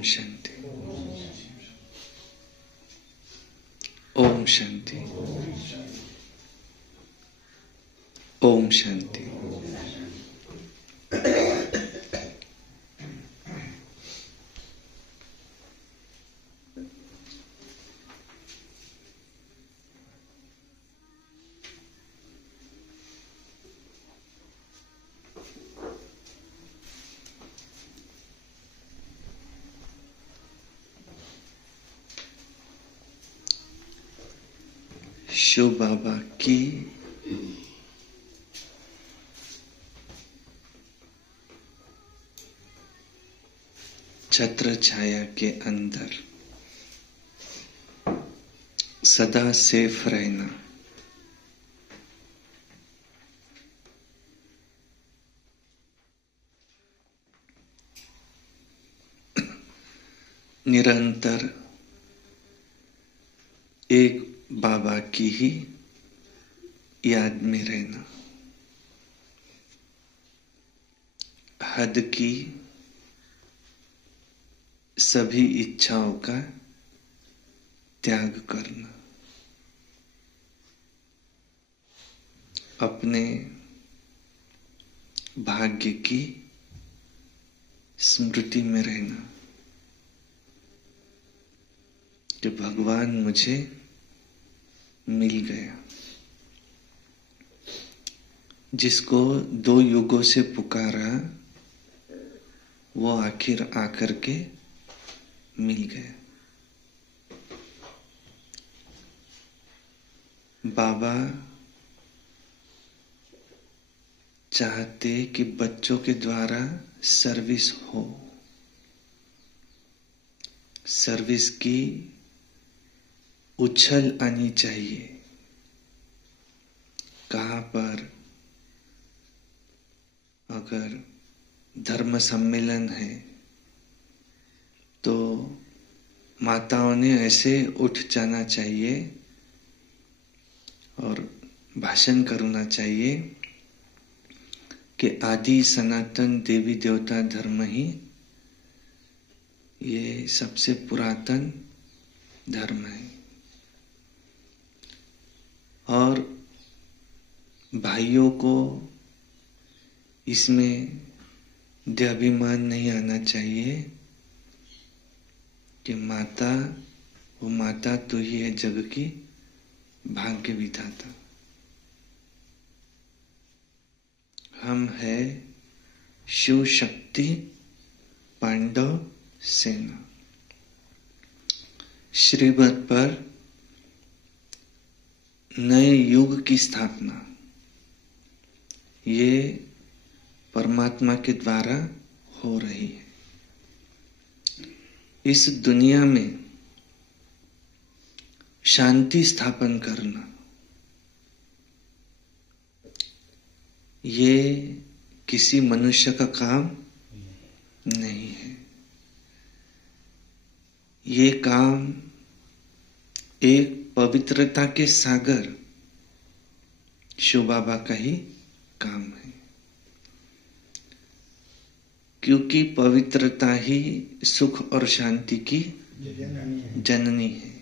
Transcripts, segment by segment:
ओम शांति। ओम शांति। ओम शांति। शिव बाबा की छत्र छाया के अंदर सदा सेफ रहना, निरंतर एक बाबा की ही याद में रहना, हद की सभी इच्छाओं का त्याग करना, अपने भाग्य की स्मृति में रहना कि भगवान मुझे मिल गया। जिसको 2 युगों से पुकारा वो आखिर आकर के मिल गया। बाबा चाहते कि बच्चों के द्वारा सर्विस हो, सर्विस की उछल आनी चाहिए। कहाँ पर अगर धर्म सम्मेलन है तो माताओं ने ऐसे उठ जाना चाहिए और भाषण करना चाहिए कि आदि सनातन देवी देवता धर्म ही ये सबसे पुरातन धर्म है। और भाइयों को इसमें द्यभिमान नहीं आना चाहिए कि माता, वो माता तो ही है जग की भाग्य विधाता। हम है शिव शक्ति पांडव सेना। श्रीमत पर नए युग की स्थापना ये परमात्मा के द्वारा हो रही है। इस दुनिया में शांति स्थापन करना ये किसी मनुष्य का काम नहीं है। ये काम एक पवित्रता के सागर शिव बाबा का ही काम है, क्योंकि पवित्रता ही सुख और शांति की जननी है।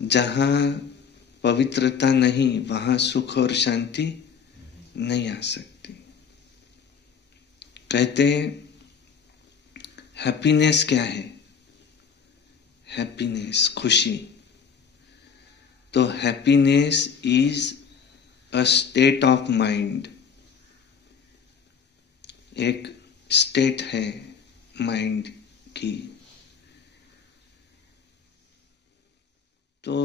जहां पवित्रता नहीं वहां सुख और शांति नहीं आ सकती। कहते हैं हैप्पीनेस क्या है? हैप्पीनेस खुशी। तो happiness is a state of mind, एक स्टेट है माइंड की। तो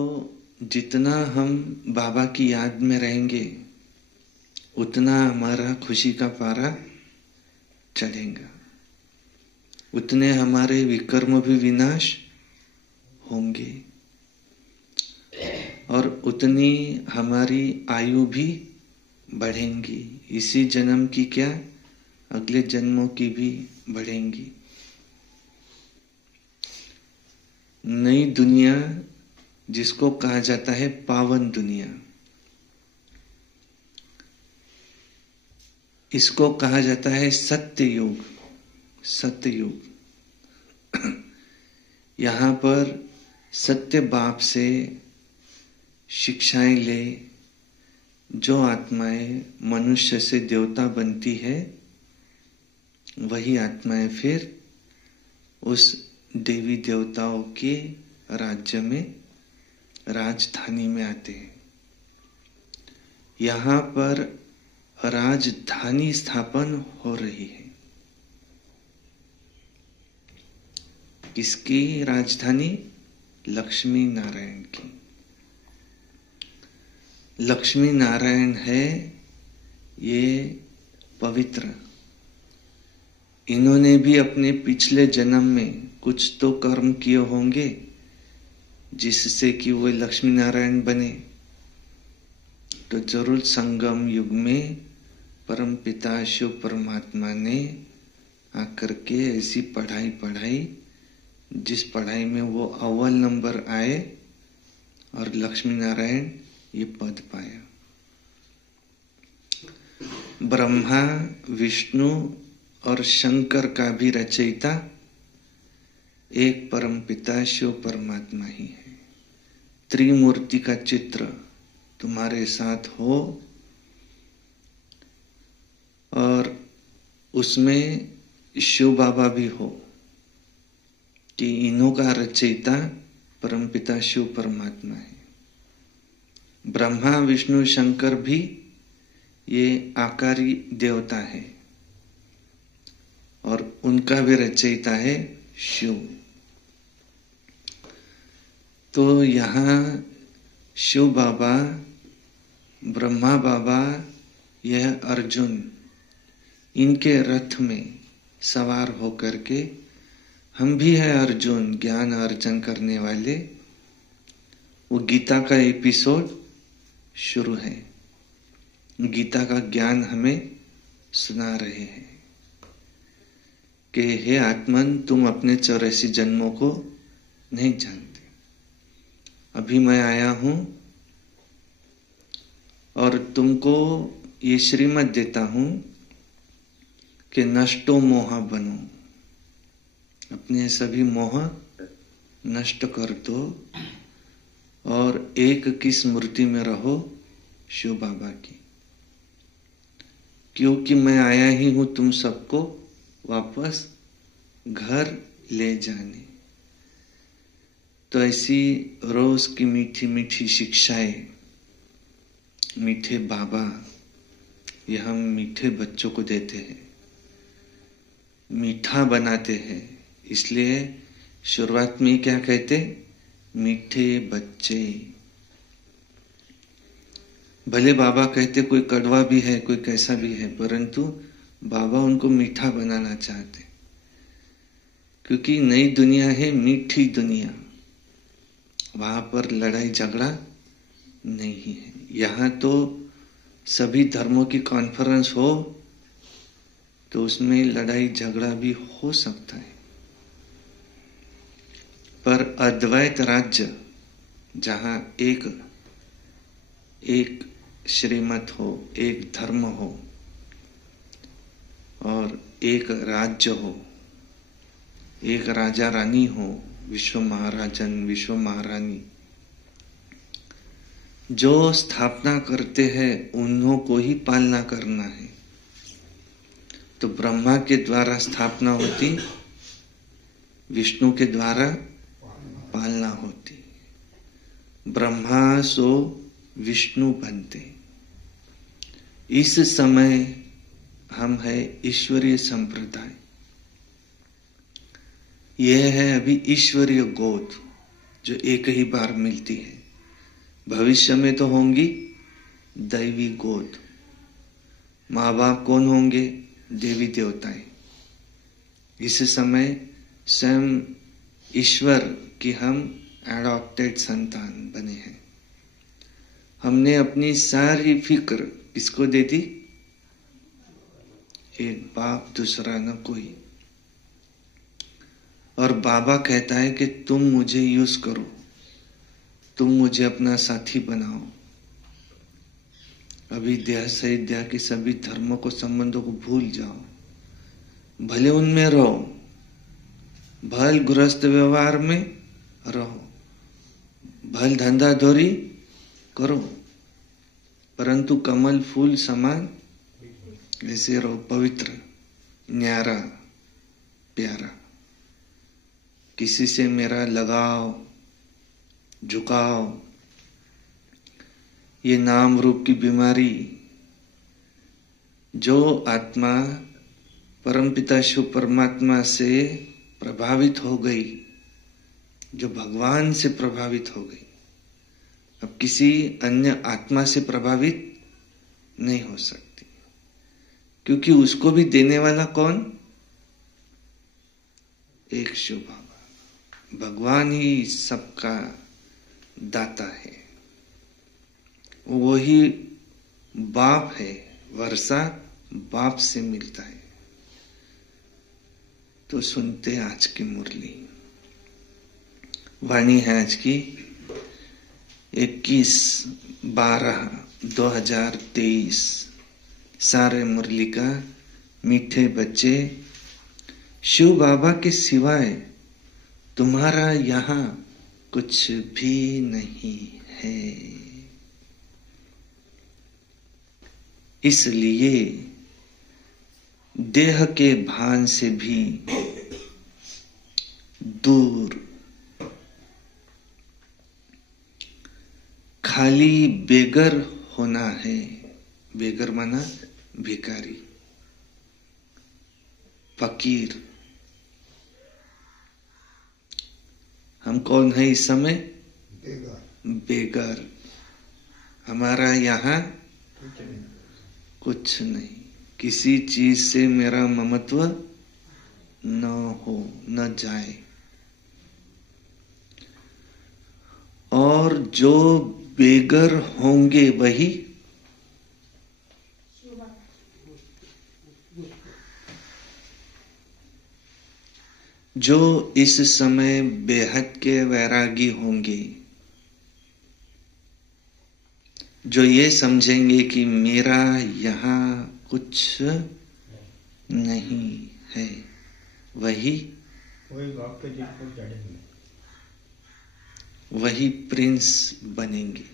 जितना हम बाबा की याद में रहेंगे उतना हमारा खुशी का पारा चढ़ेगा, उतने हमारे विकर्म भी विनाश होंगे और उतनी हमारी आयु भी बढ़ेंगी। इसी जन्म की क्या, अगले जन्मों की भी बढ़ेंगी। नई दुनिया जिसको कहा जाता है पावन दुनिया, इसको कहा जाता है सत्य युग। सत्य युग यहाँ पर सत्य बाप से शिक्षाएं ले, जो आत्माएं मनुष्य से देवता बनती है वही आत्माएं फिर उस देवी देवताओं के राज्य में, राजधानी में आते हैं। यहाँ पर राजधानी स्थापन हो रही है। किसकी राजधानी? लक्ष्मी नारायण की। लक्ष्मी नारायण है ये पवित्र। इन्होंने भी अपने पिछले जन्म में कुछ तो कर्म किए होंगे जिससे कि वो लक्ष्मी नारायण बने। तो जरूर संगम युग में परम पिता शिव परमात्मा ने आकर के ऐसी पढ़ाई पढ़ाई जिस पढ़ाई में वो अव्वल नंबर आए और लक्ष्मी नारायण ये पद पाया। ब्रह्मा, विष्णु और शंकर का भी रचयिता एक परम पिता शिव परमात्मा ही है। त्रिमूर्ति का चित्र तुम्हारे साथ हो और उसमें शिव बाबा भी हो कि इन्हों का रचयिता परम पिता शिव परमात्मा है। ब्रह्मा, विष्णु, शंकर भी ये आकारी देवता है और उनका भी रचयिता है शिव। तो यहाँ शिव बाबा, ब्रह्मा बाबा, यह अर्जुन, इनके रथ में सवार होकर के हम भी है अर्जुन ज्ञान अर्जन करने वाले। वो गीता का एपिसोड शुरू है। गीता का ज्ञान हमें सुना रहे हैं कि हे आत्मन, तुम अपने 84 जन्मों को नहीं जानते। अभी मैं आया हूं और तुमको ये श्रीमत देता हूं कि नष्टो मोह बनो, अपने सभी मोह नष्ट कर दो और एक की स्मृति में रहो, शिव बाबा की। क्योंकि मैं आया ही हूं तुम सबको वापस घर ले जाने। तो ऐसी रोज की मीठी मीठी शिक्षाएं मीठे बाबा ये हम मीठे बच्चों को देते हैं, मीठा बनाते हैं। इसलिए शुरुआत में क्या कहते? मीठे बच्चे। भले बाबा कहते कोई कड़वा भी है, कोई कैसा भी है, परंतु बाबा उनको मीठा बनाना चाहते, क्योंकि नई दुनिया है, मीठी दुनिया। वहां पर लड़ाई झगड़ा नहीं है। यहाँ तो सभी धर्मों की कॉन्फ्रेंस हो तो उसमें लड़ाई झगड़ा भी हो सकता है, पर अद्वैत राज्य जहां एक श्रीमत हो, एक धर्म हो और एक राज्य हो, एक राजा रानी हो, विश्व महाराजन, विश्व महारानी, जो स्थापना करते हैं उन्हों को ही पालना करना है। तो ब्रह्मा के द्वारा स्थापना होती, विष्णु के द्वारा पालना होती। ब्रह्मा सो विष्णु बनते। इस समय हम है ईश्वरीय संप्रदाय। यह है अभी ईश्वरीय गोद जो एक ही बार मिलती है। भविष्य में तो होंगी दैवी गोद। माँ बाप कौन होंगे? देवी देवताएं। इस समय स्वयं ईश्वर की हम एडॉप्टेड संतान बने हैं। हमने अपनी सारी फिक्र किसको दे दी? एक बाप, दूसरा न कोई। और बाबा कहता है कि तुम मुझे यूज करो, तुम मुझे अपना साथी बनाओ। अभी देह सहित देह के सभी धर्मों को, संबंधों को भूल जाओ, भले उनमें रहो, भल गृहस्थ व्यवहार में रहो, भल धंधा धोरी करो, परंतु कमल फूल समान ऐसे रहो, पवित्र, न्यारा, प्यारा। किसी से मेरा लगाव, झुकाव, ये नाम रूप की बीमारी, जो आत्मा परमपिता शिव परमात्मा से प्रभावित हो गई, जो भगवान से प्रभावित हो गई, अब किसी अन्य आत्मा से प्रभावित नहीं हो सकती, क्योंकि उसको भी देने वाला कौन? एक शिव बाबा। भगवान ही सबका दाता है, वही बाप है, वर्षा बाप से मिलता है। तो सुनते आज की मुरली। वाणी है आज की 21/12/2023। सारे मुरली का मीठे बच्चे, शिव बाबा के सिवाय तुम्हारा यहाँ कुछ भी नहीं है, इसलिए देह के भान से भी दूर, खाली बेगर होना है। बेगर माना भिखारी, फकीर। हम कौन है इस समय? बेगर। हमारा यहाँ कुछ नहीं, किसी चीज से मेरा ममत्व न हो, न जाए। और जो बेगर होंगे वही जो इस समय बेहद के वैरागी होंगे, जो ये समझेंगे कि मेरा यहाँ कुछ नहीं है, वही प्रिंस बनेंगे।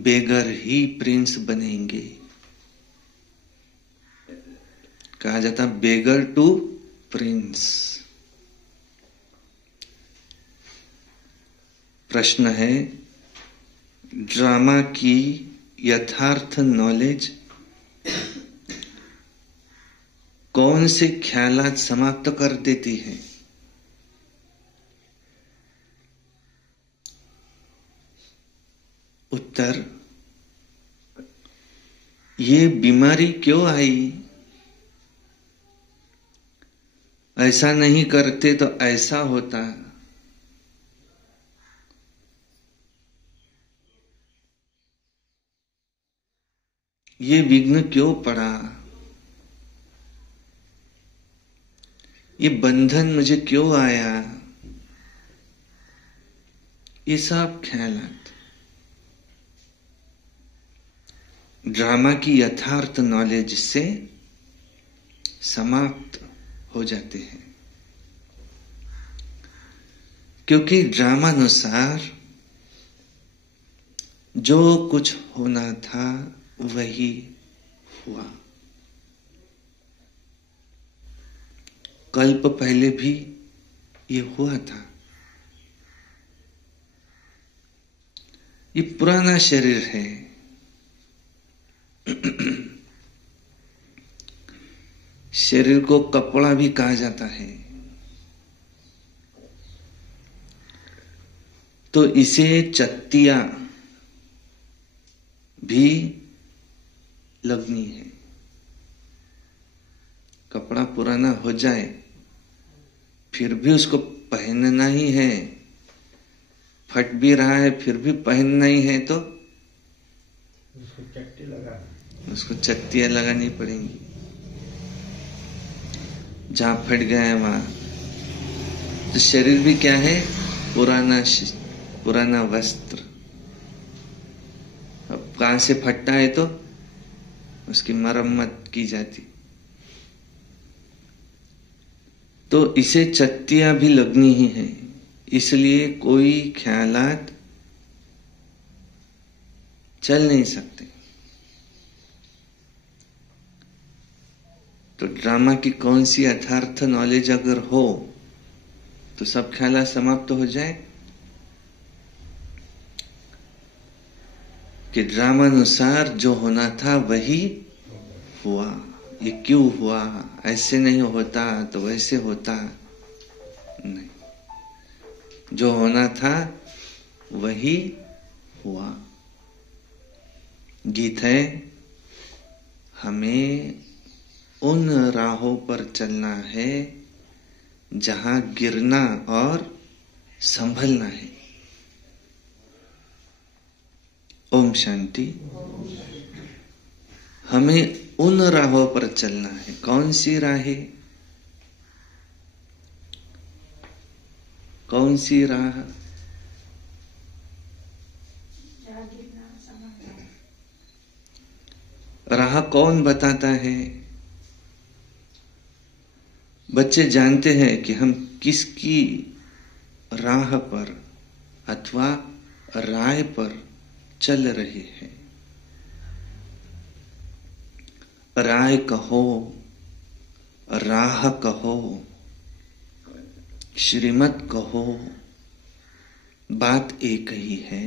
बेगर ही प्रिंस बनेंगे। कहा जाता बेगर टू प्रिंस। प्रश्न है, ड्रामा की यथार्थ नॉलेज कौन से ख्यालात समाप्त कर देती है? उत्तर, ये बीमारी क्यों आई? ऐसा नहीं करते तो ऐसा होता। ये विघ्न क्यों पड़ा? ये बंधन मुझे क्यों आया? ये सब ख्यालात ड्रामा की यथार्थ नॉलेज से समाप्त हो जाते हैं, क्योंकि ड्रामानुसार जो कुछ होना था वही हुआ। कल्प पहले भी ये हुआ था। ये पुराना शरीर है। शरीर को कपड़ा भी कहा जाता है। तो इसे चत्तियां भी लगनी है। कपड़ा पुराना हो जाए फिर भी उसको पहनना ही है, फट भी रहा है फिर भी पहनना ही है, तो उसको चत्तियां लगानी पड़ेंगी। जहां फट गया है वहां। तो शरीर भी क्या है? पुराना वस्त्र। अब कहां से फटता है तो उसकी मरम्मत की जाती। तो इसे चत्तियां भी लगनी ही है, इसलिए कोई ख्यालात चल नहीं सकते। तो ड्रामा की कौन सी यथार्थ नॉलेज अगर हो तो सब ख्यालात समाप्त हो जाए कि ड्रामानुसार जो होना था वही हुआ। ये क्यों हुआ, ऐसे नहीं होता तो वैसे होता, नहीं, जो होना था वही हुआ। गीत है, हमें उन राहों पर चलना है जहां गिरना और संभलना है। ओम शांति। हमें उन राहों पर चलना है। कौन सी राहें? कौन सी राह? राह कौन बताता है? बच्चे जानते हैं कि हम किसकी राह पर अथवा राह पर चल रहे हैं। राह कहो, राह कहो, श्रीमत कहो, बात एक ही है।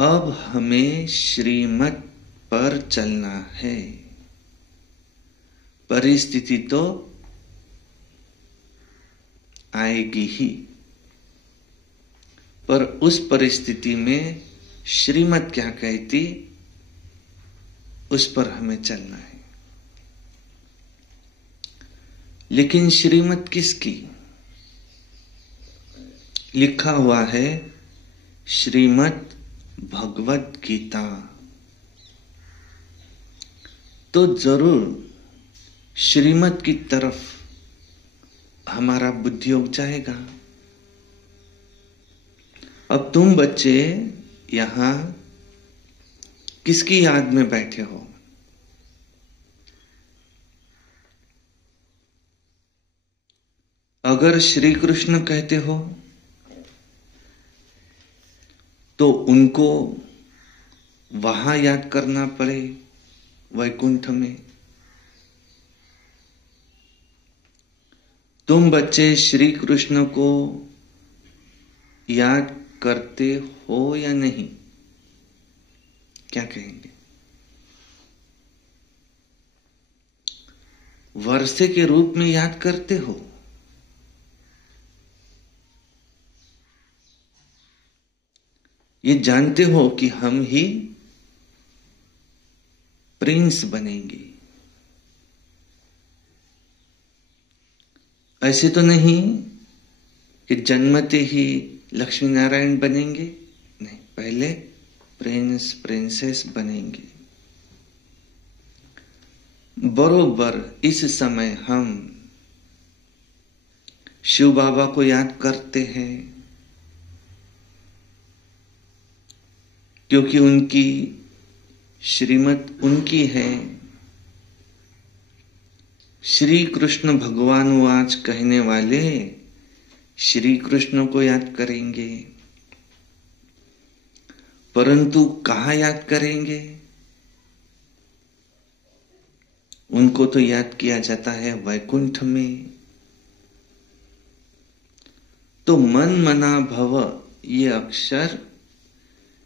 अब हमें श्रीमत पर चलना है। परिस्थिति तो आएगी ही, पर उस परिस्थिति में श्रीमत क्या कहती, उस पर हमें चलना है। लेकिन श्रीमत किसकी? लिखा हुआ है श्रीमत भगवत गीता। तो जरूर श्रीमत की तरफ हमारा बुद्धि उग जाएगा। अब तुम बच्चे यहां किसकी याद में बैठे हो? अगर श्री कृष्ण कहते हो तो उनको वहां याद करना पड़े, वैकुंठ में। तुम बच्चे श्री कृष्ण को याद करते हो या नहीं? क्या कहेंगे? वर्षे के रूप में याद करते हो? ये जानते हो कि हम ही प्रिंस बनेंगे? ऐसे तो नहीं कि जन्मते ही लक्ष्मी नारायण बनेंगे, नहीं, पहले प्रिंस प्रिंसेस बनेंगे। बरोबर इस समय हम शिव बाबा को याद करते हैं क्योंकि उनकी श्रीमत उनकी है। श्री कृष्ण भगवान वाच कहने वाले श्री कृष्ण को याद करेंगे, परंतु कहाँ याद करेंगे? उनको तो याद किया जाता है वैकुंठ में। तो मन मना भव ये अक्षर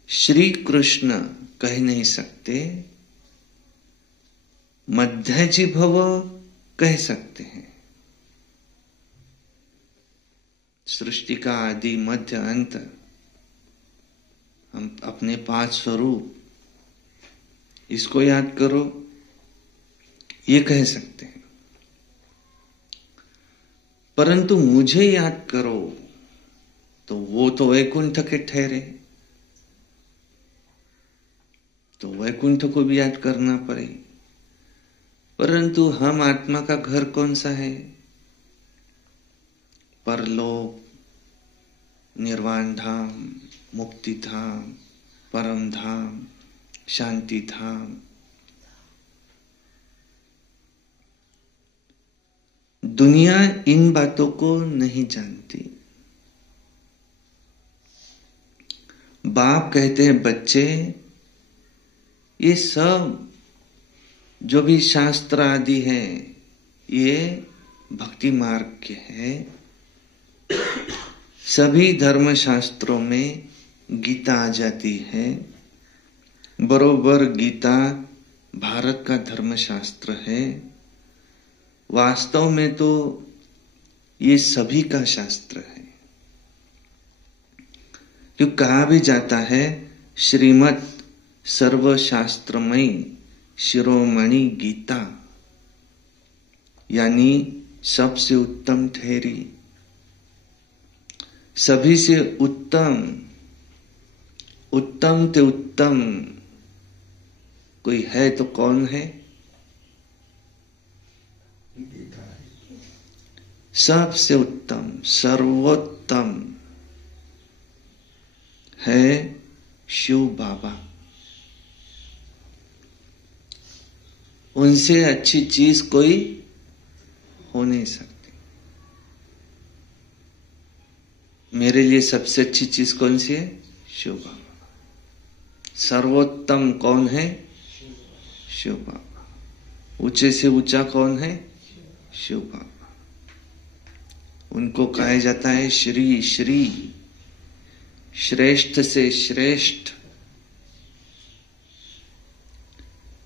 श्री कृष्ण कह नहीं सकते, मध्यजी भव कह सकते हैं। सृष्टि का आदि मध्य अंत हम अपने 5 स्वरूप, इसको याद करो, ये कह सकते हैं। परंतु मुझे याद करो तो वो तो वैकुंठ के ठहरे, तो वैकुंठ को भी याद करना पड़े। परंतु हम आत्मा का घर कौन सा है? परलोक, निर्वाण धाम, मुक्ति धाम, परम धाम, शांति धाम। दुनिया इन बातों को नहीं जानती। बाप कहते हैं बच्चे, ये सब जो भी शास्त्र आदि है ये भक्ति मार्ग के है। सभी धर्म शास्त्रों में गीता आ जाती है। बरोबर गीता भारत का धर्म शास्त्र है। वास्तव में तो ये सभी का शास्त्र है। क्यों कहा भी जाता है श्रीमद् सर्वशास्त्रमयी शिरोमणि गीता, यानी सबसे उत्तम ठहरी। सभी से उत्तम, उत्तम ते उत्तम कोई है तो कौन है? सबसे उत्तम सर्वोत्तम है शिव बाबा। उनसे अच्छी चीज कोई हो नहीं सकती। मेरे लिए सबसे अच्छी चीज कौन सी है? शिव बाबा। सर्वोत्तम कौन है? शिव बाबा। ऊंचे से ऊंचा कौन है? शिव बाबा। उनको कहा जाता है श्री श्री, श्रेष्ठ से श्रेष्ठ।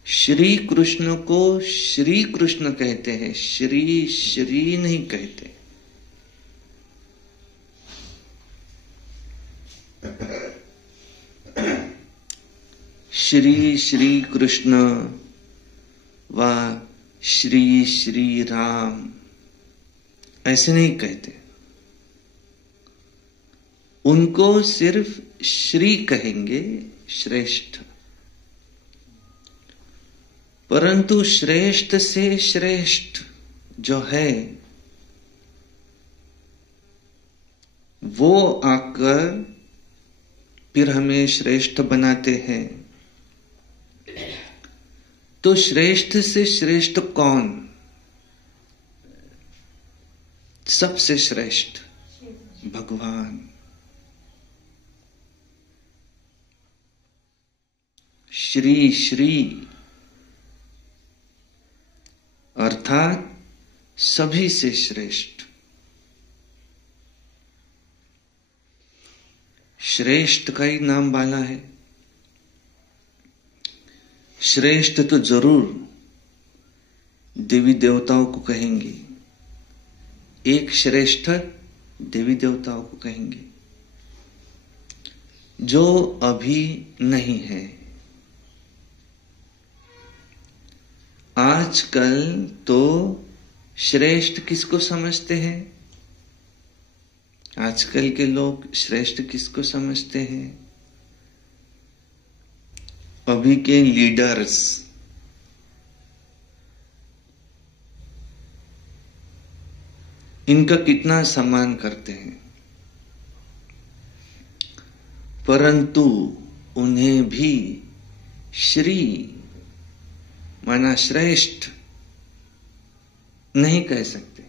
श्री कृष्ण को श्री कृष्ण कहते हैं, श्री श्री नहीं कहते। श्री श्री कृष्ण व श्री श्री राम ऐसे नहीं कहते। उनको सिर्फ श्री कहेंगे, श्रेष्ठ। परंतु श्रेष्ठ से श्रेष्ठ जो है वो आकर फिर हमें श्रेष्ठ बनाते हैं। तो श्रेष्ठ से श्रेष्ठ कौन? सबसे श्रेष्ठ भगवान। श्री श्री अर्थात सभी से श्रेष्ठ। श्रेष्ठ का ही नाम वाला है। श्रेष्ठ तो जरूर देवी देवताओं को कहेंगे, एक श्रेष्ठ देवी देवताओं को कहेंगे जो अभी नहीं है। आजकल तो श्रेष्ठ किसको समझते हैं? आजकल के लोग श्रेष्ठ किसको समझते हैं? अभी के लीडर्स। इनका कितना सम्मान करते हैं, परंतु उन्हें भी श्री माना श्रेष्ठ नहीं कह सकते।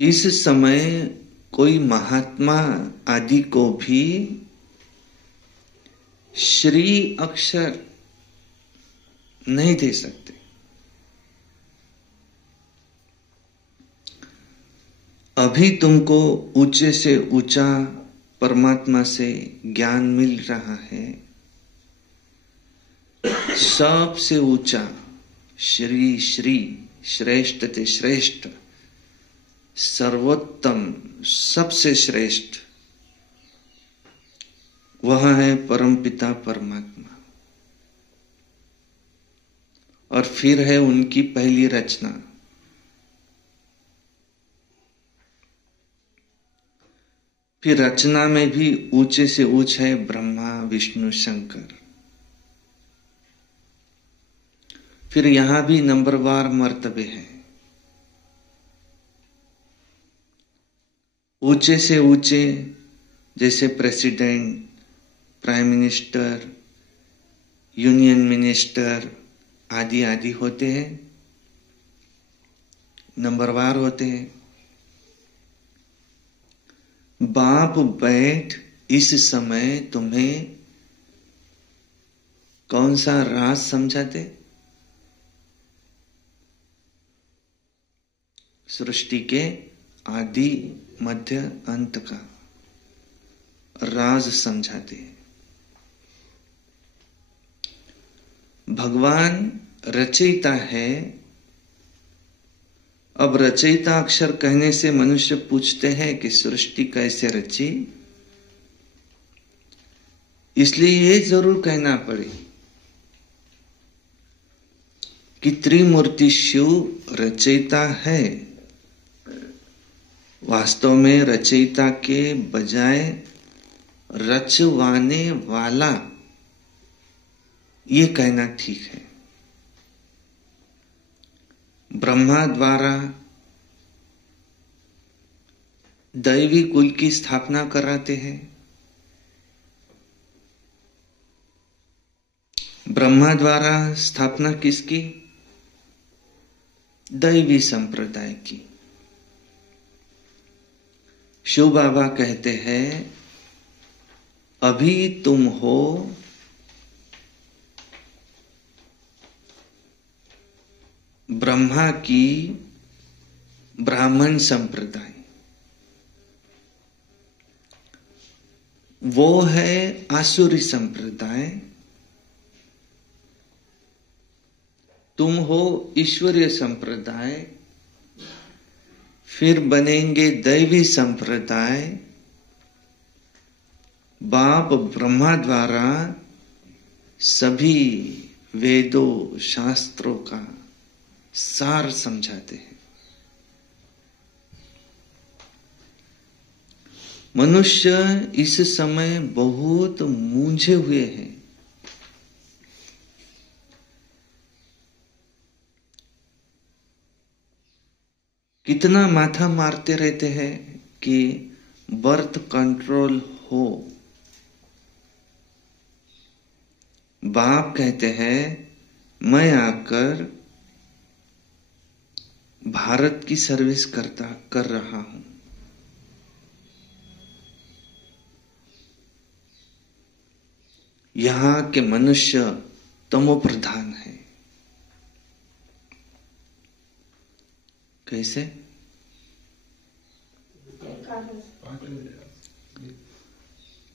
इस समय कोई महात्मा आदि को भी श्री अक्षर नहीं दे सकते। अभी तुमको ऊंचे से ऊंचा परमात्मा से ज्ञान मिल रहा है। सबसे ऊंचा श्री श्री, श्रेष्ठ ते श्रेष्ठ, सर्वोत्तम, सबसे श्रेष्ठ वह है परमपिता परमात्मा। और फिर है उनकी पहली रचना। फिर रचना में भी ऊंचे से ऊंचा है ब्रह्मा विष्णु शंकर। फिर यहां भी नंबरवार मर्तबे हैं। ऊंचे से ऊंचे जैसे president, prime minister, union minister आदि आदि होते हैं, नंबरवार होते हैं। बाप बैठ इस समय तुम्हें कौन सा राज समझाते? सृष्टि के आदि मध्य अंत का राज समझाते हैं। भगवान रचयिता है। अब रचयिता अक्षर कहने से मनुष्य पूछते हैं कि सृष्टि कैसे रची, इसलिए ये जरूर कहना पड़े कि त्रिमूर्ति शिव रचयिता है। वास्तव में रचयिता के बजाय रचवाने वाला ये कहना ठीक है। ब्रह्मा द्वारा दैवी कुल की स्थापना कराते हैं। ब्रह्मा द्वारा स्थापना किसकी? दैवी संप्रदाय की। शिव बाबा कहते हैं अभी तुम हो ब्रह्मा की ब्राह्मण संप्रदाय, वो है आसुरी संप्रदाय। तुम हो ईश्वरीय संप्रदाय, फिर बनेंगे दैवी संप्रदाय। बाप ब्रह्मा द्वारा सभी वेदों शास्त्रों का सार समझाते हैं। मनुष्य इस समय बहुत मूंझे हुए हैं। कितना माथा मारते रहते हैं कि बर्थ कंट्रोल हो। बाप कहते हैं मैं आकर भारत की सर्विस कर रहा हूं। यहां के मनुष्य तमो प्रधान है। कैसे?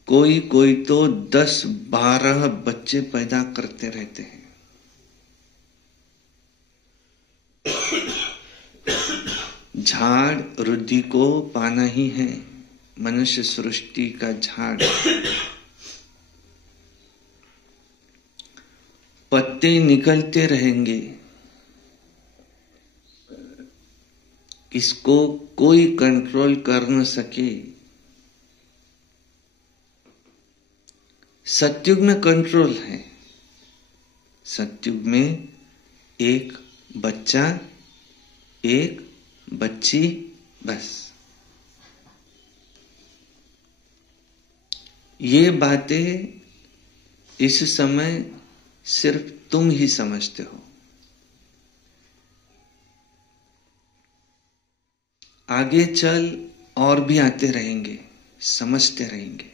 कोई कोई तो 10-12 बच्चे पैदा करते रहते हैं। झाड़ रुद्धि को पाना ही है। मनुष्य सृष्टि का झाड़, पत्ते निकलते रहेंगे, इसको कोई कंट्रोल कर न सके। सतयुग में कंट्रोल है। सतयुग में एक बच्चा, एक बच्ची, बस। ये बातें इस समय सिर्फ तुम ही समझते हो। आगे चल और भी आते रहेंगे, समझते रहेंगे।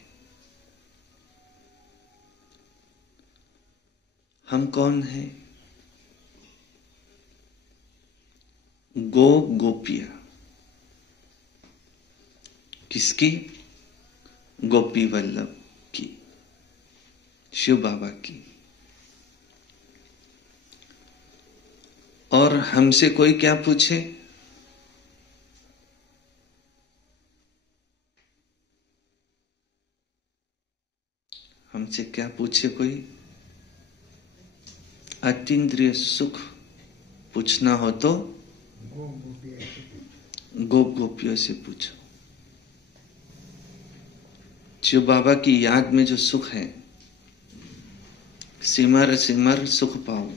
हम कौन हैं? गोपिया। किसकी? गोपी वल्लभ की, शिव बाबा की। और हमसे कोई क्या पूछे? हमसे क्या पूछे कोई? अतीन्द्रिय सुख पूछना हो तो गोपियों से पूछो। शिव बाबा की याद में जो सुख है, सिमर सिमर सुख पाओ।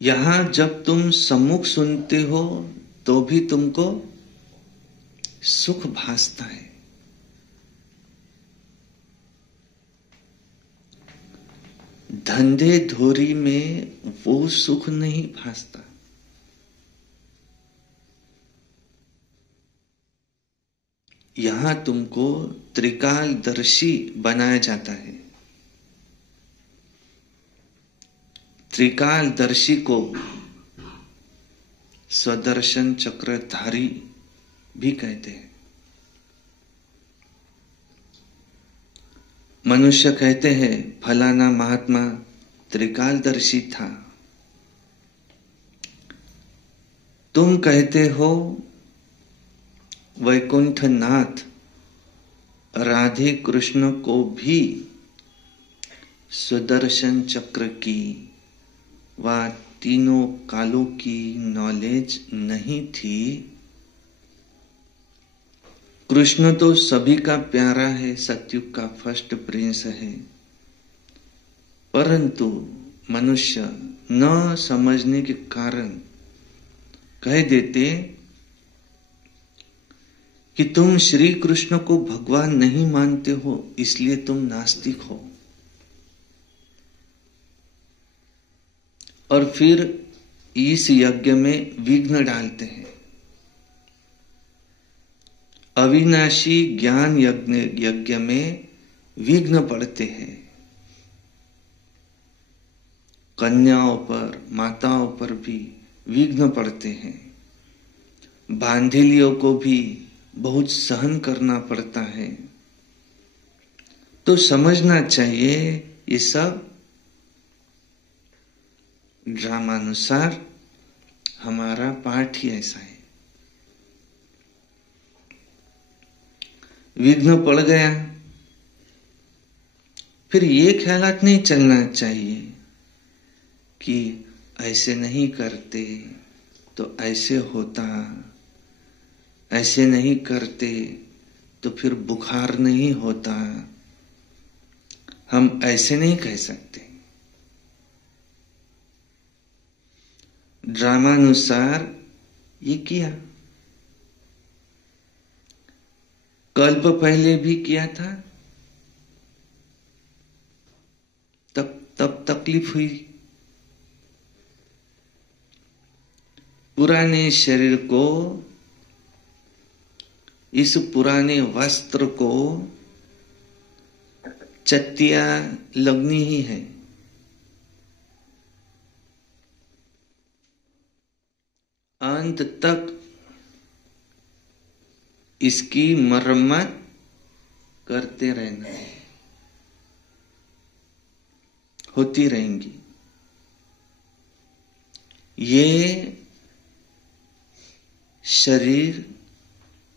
यहां जब तुम सम्मुख सुनते हो तो भी तुमको सुख भासता है। धंधे धोरी में वो सुख नहीं भासता। यहां तुमको त्रिकालदर्शी बनाया जाता है। त्रिकालदर्शी को स्वदर्शन चक्रधारी भी कहते हैं। मनुष्य कहते हैं फलाना महात्मा त्रिकालदर्शी था। तुम कहते हो वैकुंठनाथ राधे कृष्ण को भी सुदर्शन चक्र की व तीनों कालों की नॉलेज नहीं थी। कृष्ण तो सभी का प्यारा है, सतयुग का फर्स्ट प्रिंस है, परंतु मनुष्य न समझने के कारण कह देते कि तुम श्री कृष्ण को भगवान नहीं मानते हो, इसलिए तुम नास्तिक हो। और फिर इस यज्ञ में विघ्न डालते हैं। अविनाशी ज्ञान यज्ञ में विघ्न पड़ते हैं। कन्याओं पर, माताओं पर भी विघ्न पड़ते हैं। बांधेलियों को भी बहुत सहन करना पड़ता है। तो समझना चाहिए ये सब ड्रामानुसार हमारा पाठ ही ऐसा है। विघ्न पड़ गया, फिर ये ख्यालात नहीं चलना चाहिए कि ऐसे नहीं करते तो ऐसे होता, ऐसे नहीं करते तो फिर बुखार नहीं होता। हम ऐसे नहीं कह सकते। ड्रामानुसार ये किया, कल्प पहले भी किया था, तब तकलीफ हुई। पुराने शरीर को, इस पुराने वस्त्र को चत्तिया लगनी ही है। अंत तक इसकी मरम्मत करते रहना है, होती रहेंगी। ये शरीर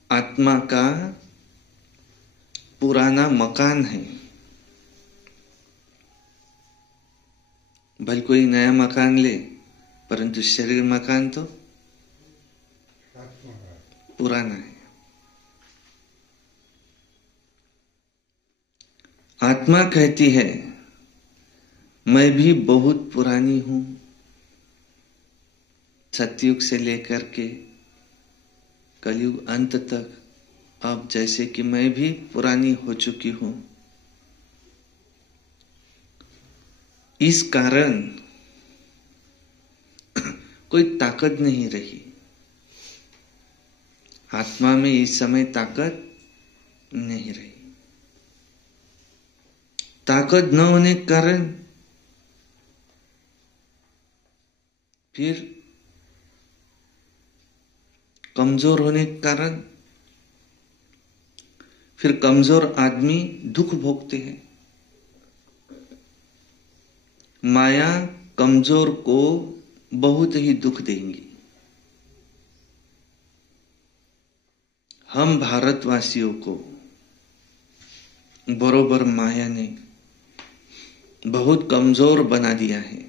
आत्मा का पुराना मकान है। भले कोई नया मकान ले, परंतु शरीर मकान तो पुराना है। आत्मा कहती है मैं भी बहुत पुरानी हूं, सतयुग से लेकर के कलयुग अंत तक। अब जैसे कि मैं भी पुरानी हो चुकी हूं, इस कारण कोई ताकत नहीं रही आत्मा में। इस समय ताकत नहीं रही। ताकत न होने के कारण फिर कमजोर होने के कारण फिर कमजोर आदमी दुख भोगते हैं। माया कमजोर को बहुत ही दुख देंगी। हम भारतवासियों को बरोबर माया ने बहुत कमजोर बना दिया है।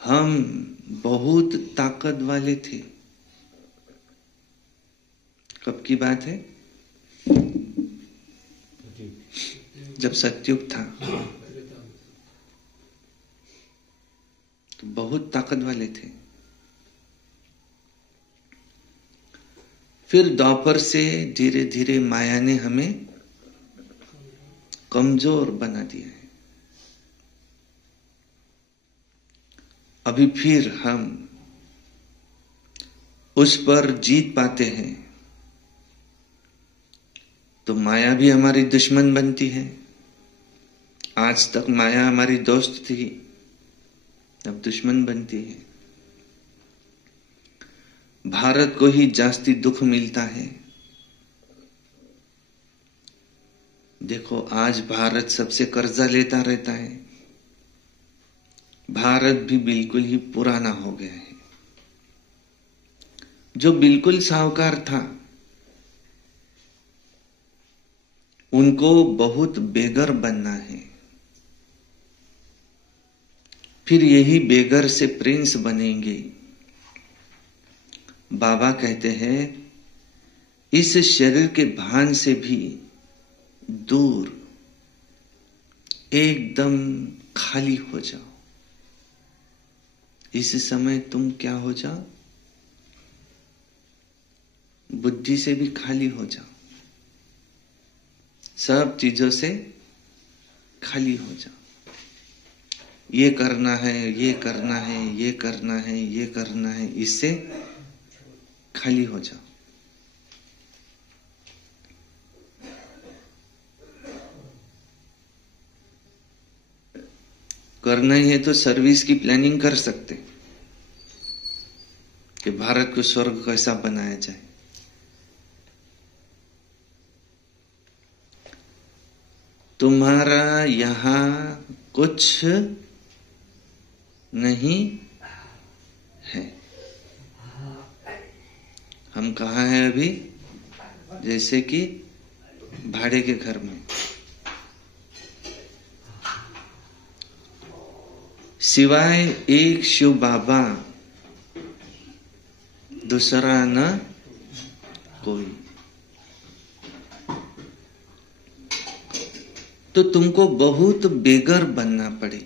हम बहुत ताकत वाले थे। कब की बात है? जब सतयुग था तो बहुत ताकत वाले थे। फिर द्वापर से धीरे धीरे माया ने हमें कमजोर बना दिया है। अभी फिर हम उस पर जीत पाते हैं तो माया भी हमारी दुश्मन बनती है। आज तक माया हमारी दोस्त थी, अब दुश्मन बनती है। भारत को ही जास्ती दुख मिलता है। देखो, आज भारत सबसे कर्जा लेता रहता है। भारत भी बिल्कुल ही पुराना हो गया है। जो बिल्कुल साहूकार था, उनको बहुत बेगर बनना है। फिर यही बेगर से प्रिंस बनेंगे। बाबा कहते हैं, इस शरीर के भान से भी दूर एकदम खाली हो जाओ। इस समय तुम क्या हो जाओ? बुद्धि से भी खाली हो जाओ, सब चीजों से खाली हो जाओ। ये करना है, ये करना है, ये करना है, ये करना है, इससे खाली हो जाओ। करना ही है तो सर्विस की प्लानिंग कर सकते कि भारत को स्वर्ग कैसा बनाया जाए। तुम्हारा यहां कुछ नहीं है। हम कहाँ हैं अभी? जैसे कि भाड़े के घर में। सिवाय एक शिव बाबा दूसरा न कोई। तो तुमको बहुत बेगर बनना पड़े।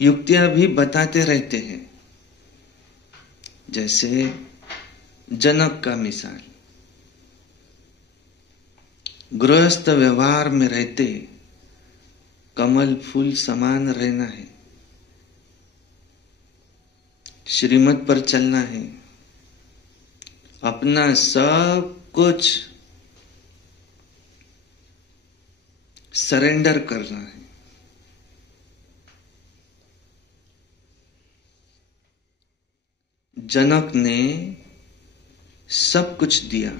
युक्तियां भी बताते रहते हैं, जैसे जनक का मिसाल। गृहस्थ व्यवहार में रहते कमल फूल समान रहना है, श्रीमत पर चलना है, अपना सब कुछ सरेंडर करना है। जनक ने सब कुछ दिया,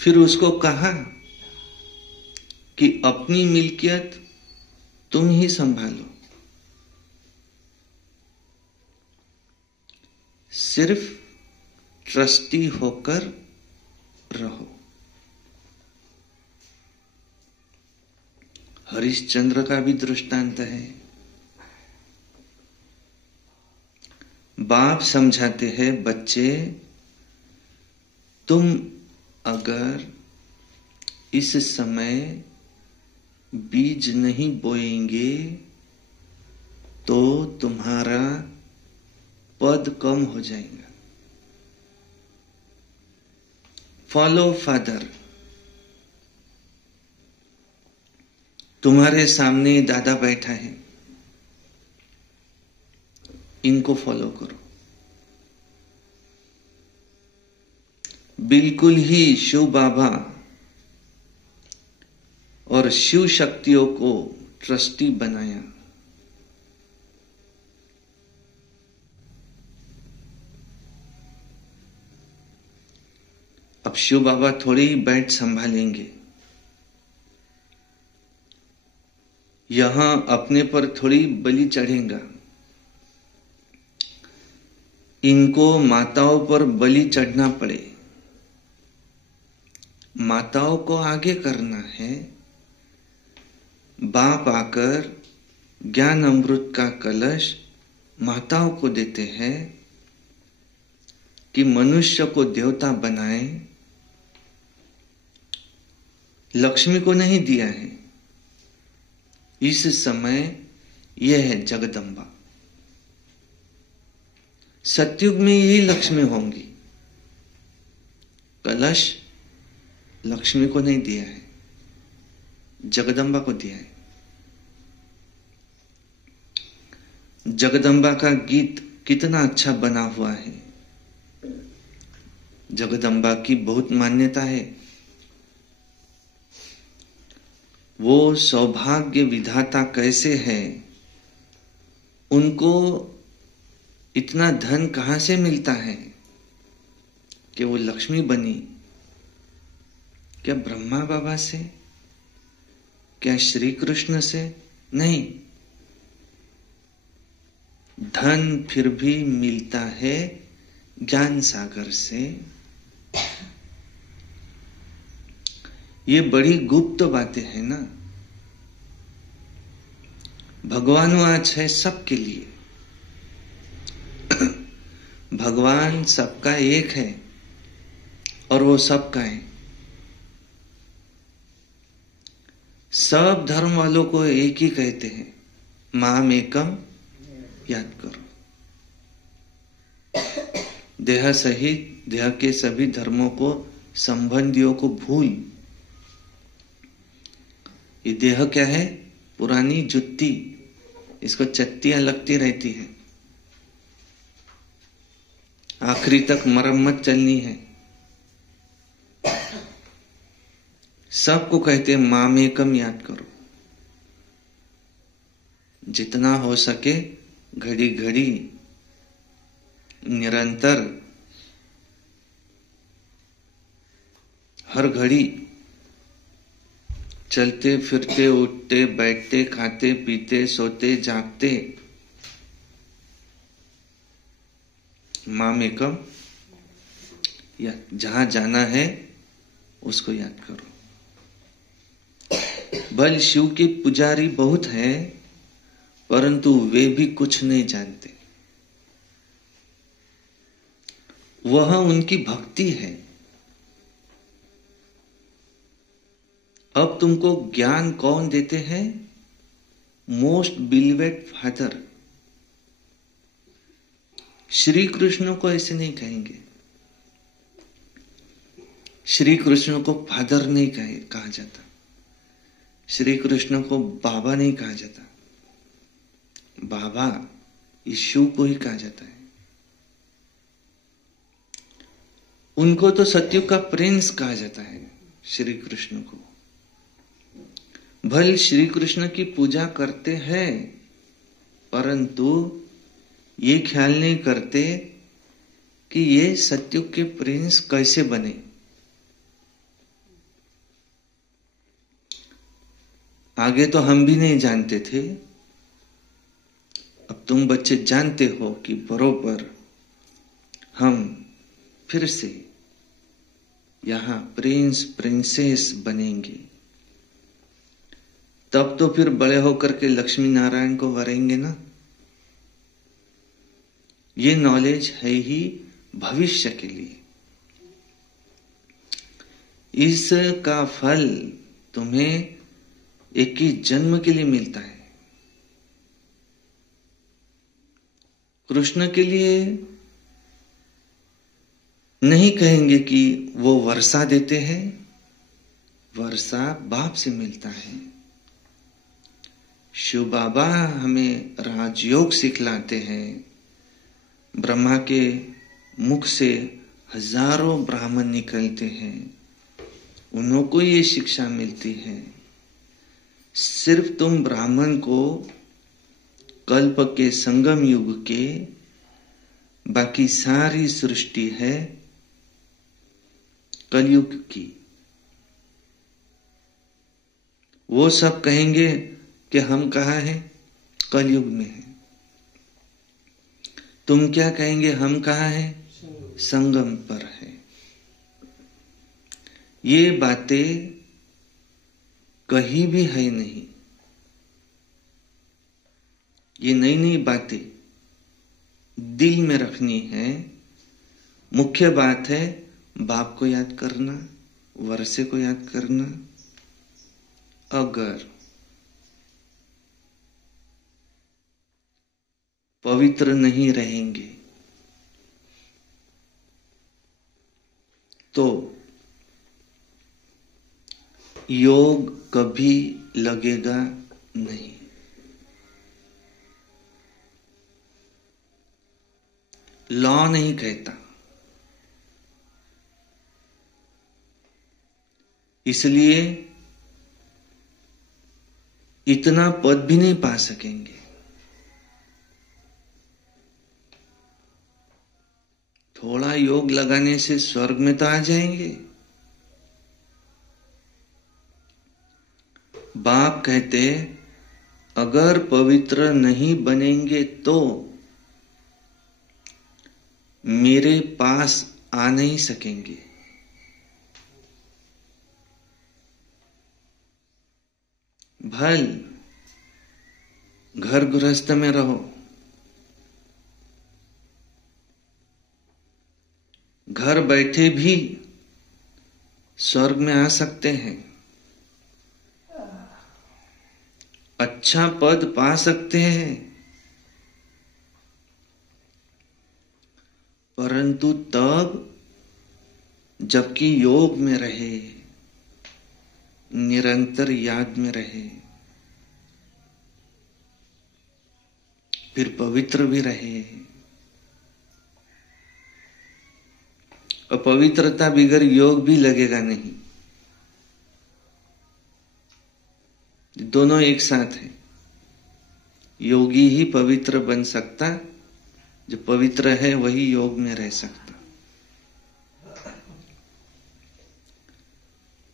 फिर उसको कहा कि अपनी मिल्कियत तुम ही संभालो, सिर्फ ट्रस्टी होकर रहो। हरिश्चंद्र का भी दृष्टांत है। बाप समझाते हैं, बच्चे तुम अगर इस समय बीज नहीं बोएंगे तो तुम्हारा पद कम हो जाएगा। Follow father. तुम्हारे सामने दादा बैठा है, इनको फॉलो करो। बिल्कुल ही शिव बाबा और शिव शक्तियों को ट्रस्टी बनाया। अब शिव बाबा थोड़ी ही बैठ संभालेंगे, यहां अपने पर थोड़ी बलि चढ़ेगा। इनको माताओं पर बलि चढ़ना पड़े, माताओं को आगे करना है। बाप आकर ज्ञान अमृत का कलश माताओं को देते हैं कि मनुष्य को देवता बनाए। लक्ष्मी को नहीं दिया है। इस समय यह है जगदम्बा। सतयुग में यही लक्ष्मी होंगी। कलश लक्ष्मी को नहीं दिया है, जगदम्बा को दिया है। जगदम्बा का गीत कितना अच्छा बना हुआ है। जगदम्बा की बहुत मान्यता है। वो सौभाग्य विधाता कैसे है, उनको इतना धन कहां से मिलता है कि वो लक्ष्मी बनी? क्या ब्रह्मा बाबा से? क्या श्री कृष्ण से? नहीं। धन फिर भी मिलता है ज्ञान सागर से। ये बड़ी गुप्त बातें हैं ना। भगवान आज है सबके लिए। भगवान सबका एक है और वो सबका है। सब धर्म वालों को एक ही कहते हैं, माम एकम याद करो। देह सहित देह के सभी धर्मों को, संबंधियों को भूल। ये देह क्या है? पुरानी जुत्ती, इसको चत्तियां लगती रहती है, आखिरी तक मरम्मत चलनी है। सबको कहते हैं मामेकम याद करो। जितना हो सके घड़ी घड़ी निरंतर, हर घड़ी चलते फिरते, उठते बैठते, खाते पीते, सोते जागते, मामेकम याद। जहां जाना है उसको याद करो। बल शिव के पुजारी बहुत हैं, परंतु वे भी कुछ नहीं जानते। वह उनकी भक्ति है। अब तुमको ज्ञान कौन देते हैं? Most beloved father. Shri Krishna को ऐसे नहीं कहेंगे। श्री कृष्ण को फादर नहीं कहा जाता। श्री कृष्ण को बाबा नहीं कहा जाता। बाबा यीशु को ही कहा जाता है। उनको तो सत्युग का प्रिंस कहा जाता है, श्री कृष्ण को। भले श्री कृष्ण की पूजा करते हैं, परंतु ये ख्याल नहीं करते कि ये सत्युग के प्रिंस कैसे बने। आगे तो हम भी नहीं जानते थे, अब तुम बच्चे जानते हो कि बरोबर हम फिर से यहां प्रिंस प्रिंसेस बनेंगे। तब तो फिर बड़े होकर के लक्ष्मी नारायण को वरेंगे ना। ये नॉलेज है ही भविष्य के लिए। इसका फल तुम्हें एक ही जन्म के लिए मिलता है। कृष्ण के लिए नहीं कहेंगे कि वो वर्षा देते हैं, वर्षा बाप से मिलता है। शिव बाबा हमें राजयोग सिखलाते हैं। ब्रह्मा के मुख से हजारों ब्राह्मण निकलते हैं, उन्हों को ये शिक्षा मिलती है। सिर्फ तुम ब्राह्मण को कल्प के संगम युग के, बाकी सारी सृष्टि है कलयुग की। वो सब कहेंगे कि हम कहाँ हैं? कलयुग में हैं। तुम क्या कहेंगे? हम कहाँ हैं? संगम पर है। ये बातें कहीं भी है नहीं। ये नई नई बातें दिल में रखनी है। मुख्य बात है बाप को याद करना, वर्षे को याद करना। अगर पवित्र नहीं रहेंगे तो योग कभी लगेगा नहीं। लॉ नहीं कहता, इसलिए इतना पद भी नहीं पा सकेंगे। थोड़ा योग लगाने से स्वर्ग में तो आ जाएंगे। बाप कहते अगर पवित्र नहीं बनेंगे तो मेरे पास आ नहीं सकेंगे। भल घर गृहस्थ में रहो, घर बैठे भी स्वर्ग में आ सकते हैं, अच्छा पद पा सकते हैं, परंतु तब जबकि योग में रहे, निरंतर याद में रहे, फिर पवित्र भी रहे। अपवित्रता बिगर योग भी लगेगा नहीं, दोनों एक साथ है। योगी ही पवित्र बन सकता, जो पवित्र है वही योग में रह सकता।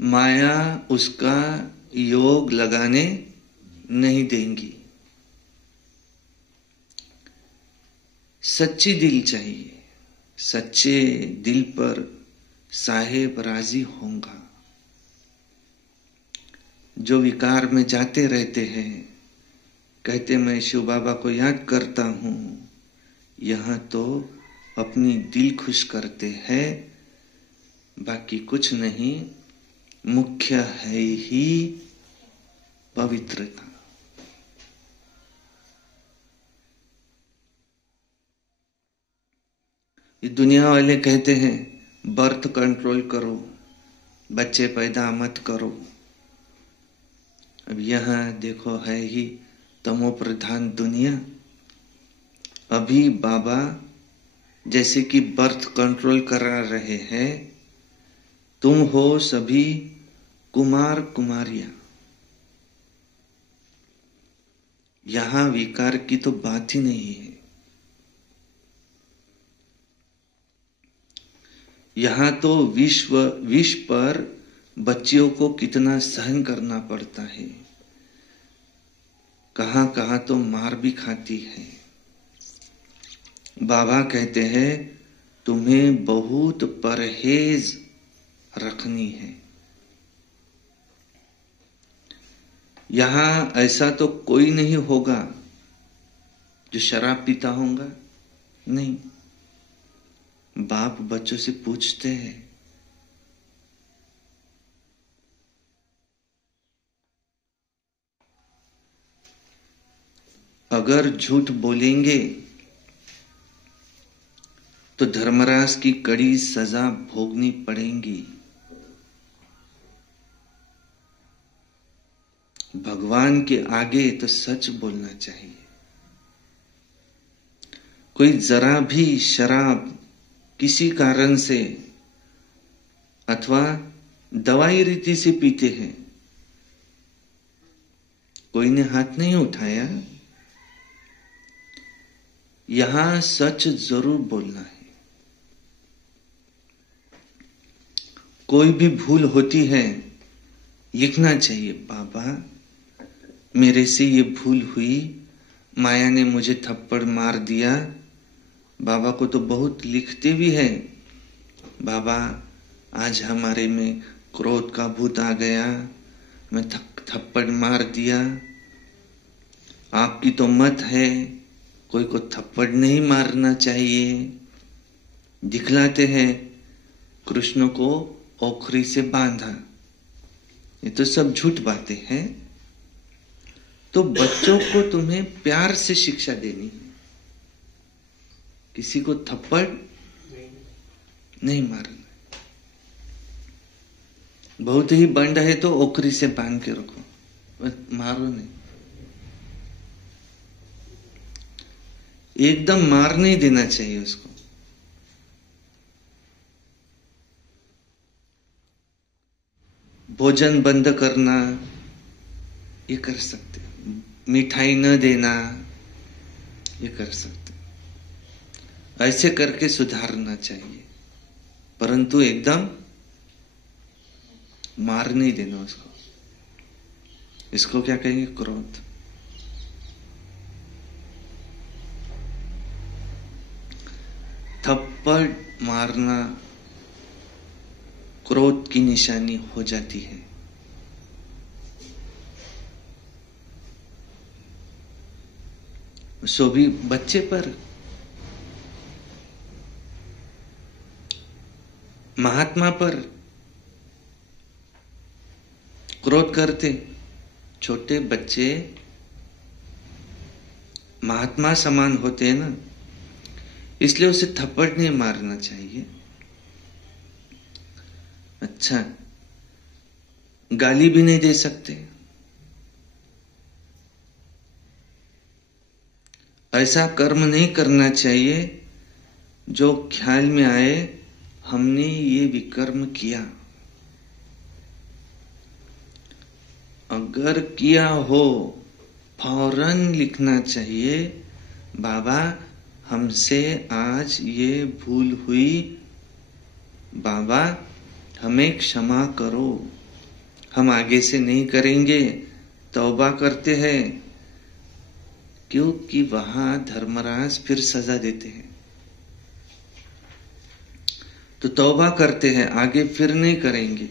माया उसका योग लगाने नहीं देंगी। सच्ची दिल चाहिए, सच्चे दिल पर साहेब राजी होगा। जो विकार में जाते रहते हैं, कहते मैं शिव बाबा को याद करता हूं, यहां तो अपनी दिल खुश करते हैं, बाकी कुछ नहीं। मुख्य है ही पवित्रता। ये दुनिया वाले कहते हैं बर्थ कंट्रोल करो, बच्चे पैदा मत करो। अब यहां देखो है ही तमो प्रधान दुनिया। अभी बाबा जैसे कि बर्थ कंट्रोल करा रहे हैं, तुम हो सभी कुमार कुमारियां। यहां विकार की तो बात ही नहीं है। यहां तो विश्व पर बच्चियों को कितना सहन करना पड़ता है, कहां कहां तो मार भी खाती है। बाबा कहते हैं तुम्हें बहुत परहेज रखनी है। यहां ऐसा तो कोई नहीं होगा जो शराब पीता होगा, नहीं। बाप बच्चों से पूछते हैं, अगर झूठ बोलेंगे तो धर्मराज की कड़ी सजा भोगनी पड़ेगी। भगवान के आगे तो सच बोलना चाहिए। कोई जरा भी शराब किसी कारण से अथवा दवाई रीति से पीते हैं, कोई ने हाथ नहीं उठाया। यहां सच जरूर बोलना है। कोई भी भूल होती है, लिखना चाहिए, बाबा मेरे से ये भूल हुई, माया ने मुझे थप्पड़ मार दिया। बाबा को तो बहुत लिखते भी है, बाबा आज हमारे में क्रोध का भूत आ गया, मैं थप्पड़ मार दिया। आपकी तो मत है कोई को थप्पड़ नहीं मारना चाहिए। दिखलाते हैं कृष्ण को ओखरी से बांधा, ये तो सब झूठ बातें हैं। तो बच्चों को तुम्हें प्यार से शिक्षा देनी है, किसी को थप्पड़ नहीं मारना। बहुत ही बंड है तो ओखरी से बांध के रखो, मारो नहीं। एकदम मार नहीं देना चाहिए उसको। भोजन बंद करना ये कर सकते, मिठाई न देना ये कर सकते, ऐसे करके सुधारना चाहिए, परंतु एकदम मार नहीं देना उसको। इसको क्या कहेंगे? क्रोध। थप्पड़ मारना क्रोध की निशानी हो जाती है। सो भी बच्चे पर, महात्मा पर क्रोध करते, छोटे बच्चे महात्मा समान होते हैं ना, इसलिए उसे थप्पड़ नहीं मारना चाहिए। अच्छा, गाली भी नहीं दे सकते। ऐसा कर्म नहीं करना चाहिए जो ख्याल में आए हमने ये विकर्म किया। अगर किया हो फौरन लिखना चाहिए, बाबा हमसे आज ये भूल हुई, बाबा हमें क्षमा करो, हम आगे से नहीं करेंगे, तौबा करते हैं। क्योंकि वहां धर्मराज फिर सजा देते हैं, तो तौबा करते हैं, आगे फिर नहीं करेंगे।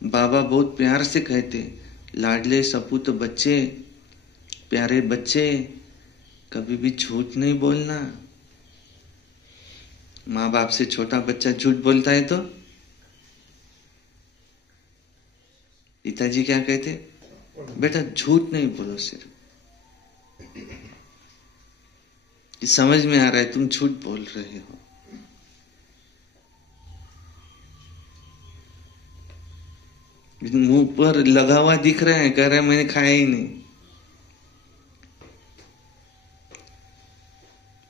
बाबा बहुत प्यार से कहते, लाडले सपूत बच्चे, प्यारे बच्चे, कभी भी झूठ नहीं बोलना। माँ बाप से छोटा बच्चा झूठ बोलता है तो पिताजी क्या कहते? बेटा झूठ नहीं बोलो, सिर्फ कि समझ में आ रहा है तुम झूठ बोल रहे हो। मुंह पर लगा हुआ दिख रहा है, कह रहा है मैंने खाया ही नहीं,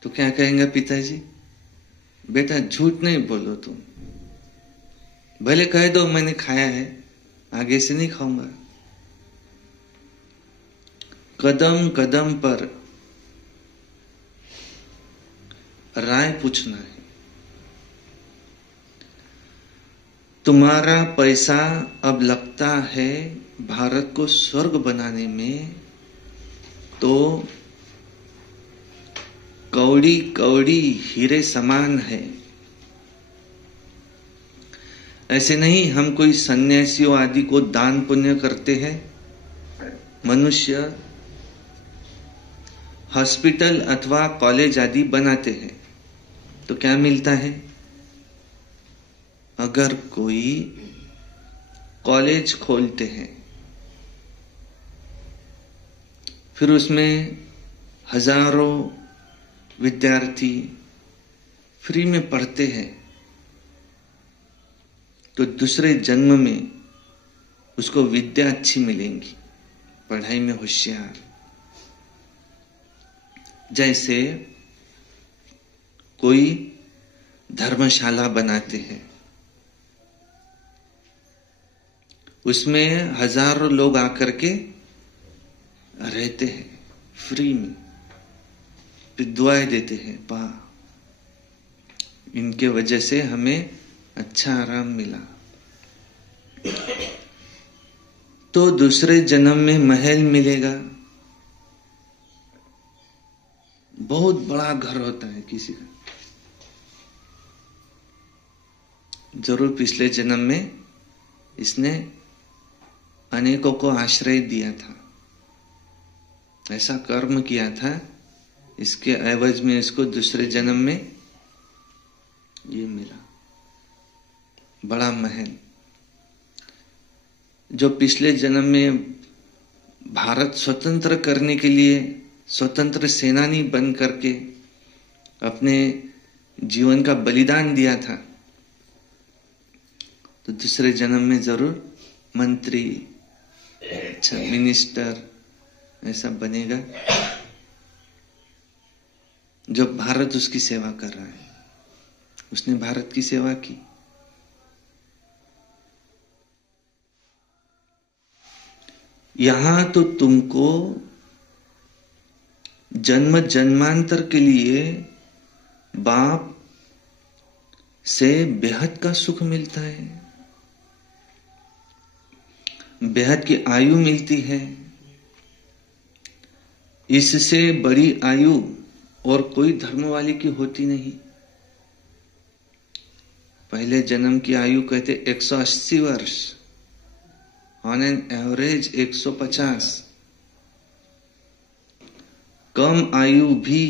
तो क्या कहेंगे पिताजी? बेटा झूठ नहीं बोलो तुम, भले कह दो मैंने खाया है, आगे से नहीं खाऊंगा। कदम कदम पर राय पूछना है। तुम्हारा पैसा अब लगता है भारत को स्वर्ग बनाने में, तो कौड़ी कौड़ी हीरे समान है। ऐसे नहीं हम कोई सन्यासियों आदि को दान पुण्य करते हैं। मनुष्य हॉस्पिटल अथवा कॉलेज आदि बनाते हैं तो क्या मिलता है? अगर कोई कॉलेज खोलते हैं, फिर उसमें हजारों विद्यार्थी फ्री में पढ़ते हैं, तो दूसरे जन्म में उसको विद्या अच्छी मिलेंगी, पढ़ाई में होशियार। जैसे कोई धर्मशाला बनाते हैं, उसमें हजारों लोग आकर के रहते हैं फ्री में, फिर दुआएं देते हैं, वाह इनके वजह से हमें अच्छा आराम मिला। तो दूसरे जन्म में महल मिलेगा, बहुत बड़ा घर होता है किसी का, जरूर पिछले जन्म में इसने अनेकों को आश्रय दिया था, ऐसा कर्म किया था, इसके एवज में इसको दूसरे जन्म में ये मिला बड़ा महल। जो पिछले जन्म में भारत स्वतंत्र करने के लिए स्वतंत्र सेनानी बन करके अपने जीवन का बलिदान दिया था, तो दूसरे जन्म में जरूर मंत्री, अच्छा मिनिस्टर ऐसा बनेगा, जो भारत उसकी सेवा कर रहा है। उसने भारत की सेवा की। यहां तो तुमको जन्म जन्मांतर के लिए बाप से बेहद का सुख मिलता है, बेहद की आयु मिलती है। इससे बड़ी आयु और कोई धर्म वाले की होती नहीं। पहले जन्म की आयु कहते 180 वर्ष, ऑन एन एवरेज 150। कम आयु भी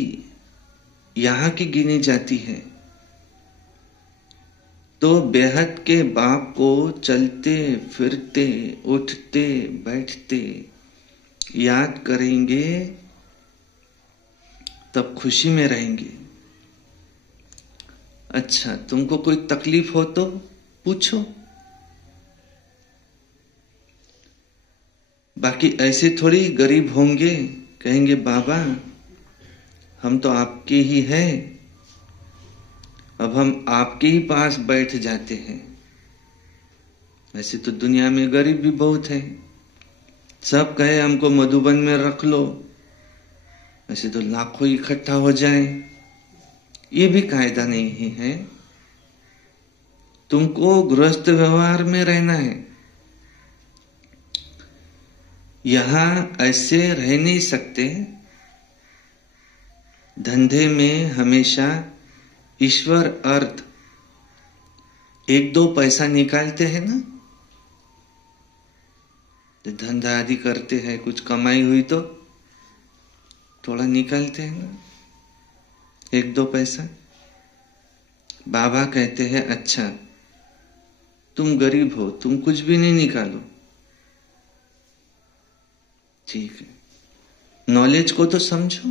यहां की गिनी जाती है। तो बेहद के बाप को चलते फिरते उठते बैठते याद करेंगे, तब खुशी में रहेंगे। अच्छा, तुमको कोई तकलीफ हो तो पूछो, बाकी ऐसे थोड़ी गरीब होंगे कहेंगे बाबा हम तो आपके ही हैं, अब हम आपके ही पास बैठ जाते हैं। वैसे तो दुनिया में गरीब भी बहुत है, सब कहे हमको मधुबन में रख लो, वैसे तो लाखों इकट्ठा हो जाए, ये भी कायदा नहीं है। तुमको गृहस्थ व्यवहार में रहना है। यहां ऐसे रह नहीं सकते। धंधे में हमेशा ईश्वर अर्थ 1-2 पैसा निकालते हैं ना, तो धंधा आदि करते हैं, कुछ कमाई हुई तो थोड़ा निकालते हैं ना, 1-2 पैसा। बाबा कहते हैं अच्छा तुम गरीब हो, तुम कुछ भी नहीं निकालो, ठीक है, नॉलेज को तो समझो,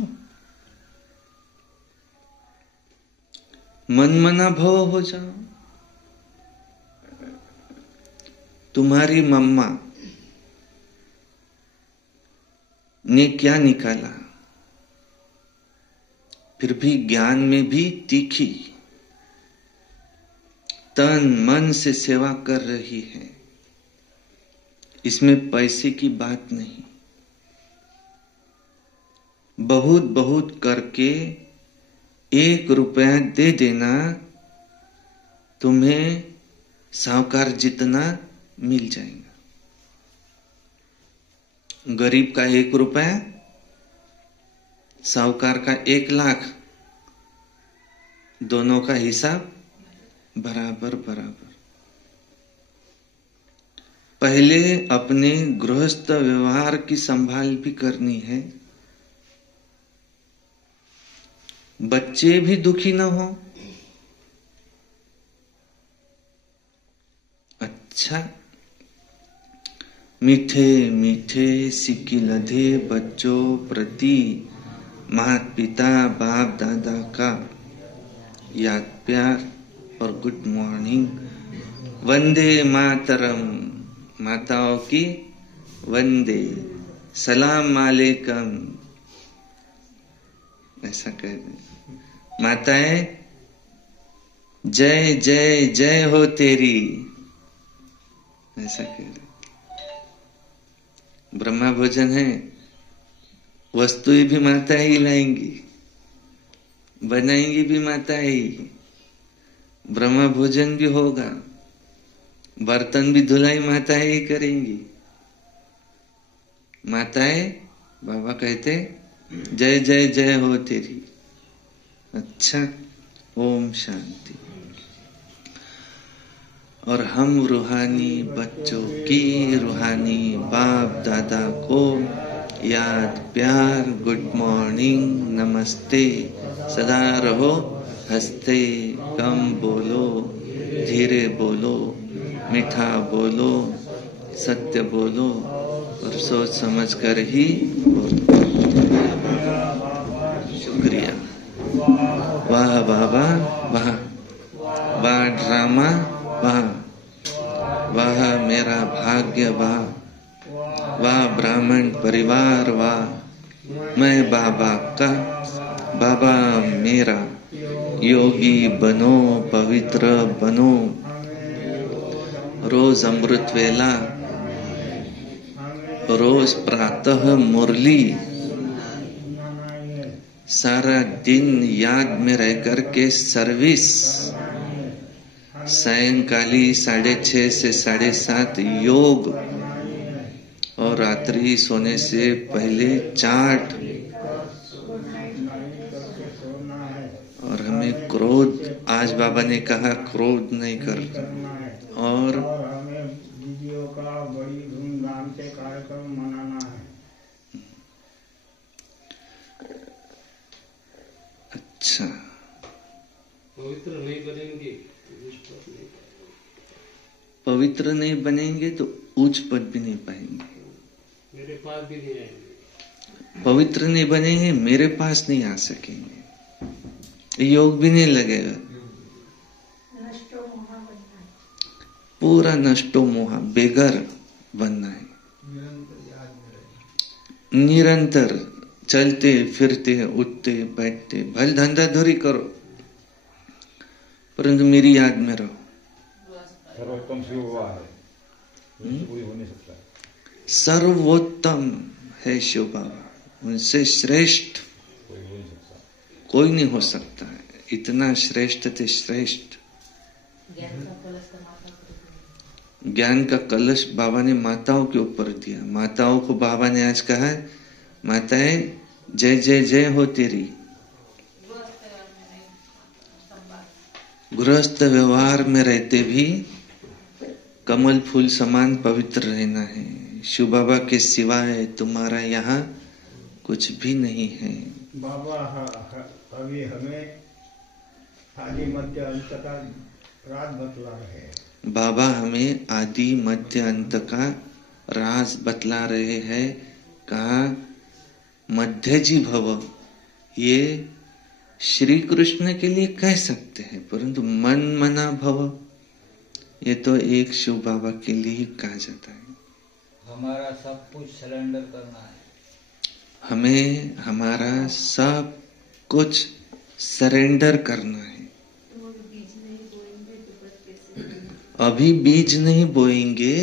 मनमना भव हो जाओ। तुम्हारी मम्मा ने क्या निकाला, फिर भी ज्ञान में भी तीखी, तन मन से सेवा कर रही है, इसमें पैसे की बात नहीं। बहुत बहुत करके 1 रुपया दे देना, तुम्हें साहूकार जितना मिल जाएगा। गरीब का 1 रुपया, साहूकार का 1 लाख, दोनों का हिसाब बराबर बराबर। पहले अपने गृहस्थ व्यवहार की संभाल भी करनी है, बच्चे भी दुखी ना हो। अच्छा, मीठे मीठे सिक्की लधे बच्चों प्रति माता पिता बाप दादा का याद प्यार और गुड मॉर्निंग, वंदे मातरम, माताओं की वंदे, सलाम अलैकुम, ऐसा कह रहे। माताएं जय जय जय हो तेरी, ऐसा कह रहे। ब्रह्मा भोजन है, वस्तुएं भी माता ही लाएंगी, बनाएंगी भी माता ही, ब्रह्मा भोजन भी होगा, बर्तन भी धुलाई माता ही करेंगी। माताएं, बाबा कहते जय जय जय हो तेरी। अच्छा, ओम शांति। और हम रूहानी बच्चों की रूहानी बाप दादा को याद प्यार, गुड मॉर्निंग, नमस्ते, सदा रहो हंसते, कम बोलो, धीरे बोलो, मीठा बोलो, सत्य बोलो और सोच समझ कर ही बोलो। शुक्रिया। वाह बाबा वाह, वाह ड्रामा वाह, भाग्य वाह ब्राह्मण परिवार वाह मैं बाबा का, बाबा मेरा, योगी बनो पवित्र बनो, रोज अमृत वेला, रोज प्रातः मुरली, सारा दिन याद में रह कर के सर्विस, सायंकाली 6:30 से 7:30 योग, और रात्रि सोने से पहले चाट। और हमें क्रोध, आज बाबा ने कहा क्रोध नहीं करना, और हमें दीदियों का बड़ी धूमधाम से कार्यक्रम मनाना है। अच्छा, पवित्र नहीं बनेंगे, पवित्र नहीं बनेंगे तो उच्च पद भी नहीं पाएंगे, मेरे पास भी नहीं आएंगे। पवित्र नहीं बनेंगे, मेरे पास नहीं आ सकेंगे, योग भी नहीं लगेगा, पूरा नष्टो मोहा, बेगर बनना है। निरंतर चलते फिरते उठते बैठते, भले धंधा धोरी करो, परंतु मेरी याद में रहो। सर्वोत्तम शिव बाबा है, कोई हो नहीं सकता। सर्वोत्तम है शिव बाबा, उनसे श्रेष्ठ कोई नहीं हो सकता है। इतना श्रेष्ठ थे, श्रेष्ठ। ज्ञान का कलश बाबा ने माताओं के ऊपर दिया। माताओं को बाबा ने आज कहा, माताएं जय जय जय हो तेरी। गृहस्थ व्यवहार में रहते भी कमल फूल समान पवित्र रहना है। शिव बाबा के सिवाय तुम्हारा यहाँ कुछ भी नहीं है। बाबा अभी हमें आदि मध्य अंत का राज बतला रहे हैं। बाबा हमें आदि मध्य अंत का राज बतला रहे हैं। कहा मध्य जी भव, ये श्री कृष्ण के लिए कह सकते हैं, परंतु मन मना भव ये तो एक शिव बाबा के लिए ही कहा जाता है। हमारा सब कुछ सरेंडर करना है, हमें हमारा सब कुछ सरेंडर करना है। अभी बीज नहीं बोएंगे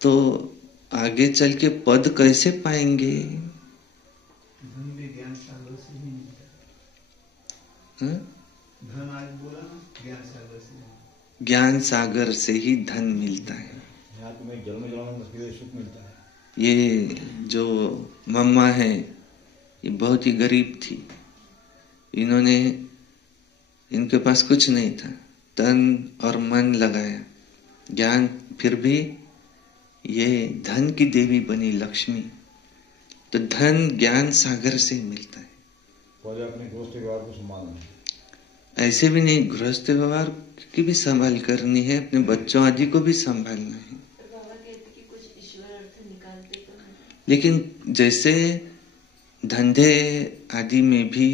तो आगे चल के पद कैसे पाएंगे? ज्ञान सागर से ही हाँ? धन आज बोला ना, ज्ञान सागर से, ज्ञान सागर से ही धन मिलता है। यहाँ तुम्हें जल में जलाना मुश्किल, सुख मिलता है। ये जो मम्मा है ये बहुत ही गरीब थी। इन्होंने, इनके पास कुछ नहीं था, तन और मन लगाया, ज्ञान, फिर भी ये धन की देवी बनी लक्ष्मी। तो धन ज्ञान सागर से ही मिलता है। पहले अपने गृहस्थ व्यवहार को संभालना है। ऐसे भी नहीं, गृहस्थ व्यवहार की भी संभाल करनी है, अपने बच्चों आदि को भी संभालना है। बाबा कहते कि कुछ ईश्वर अर्थ निकालते तो नहीं। लेकिन जैसे धंधे आदि में भी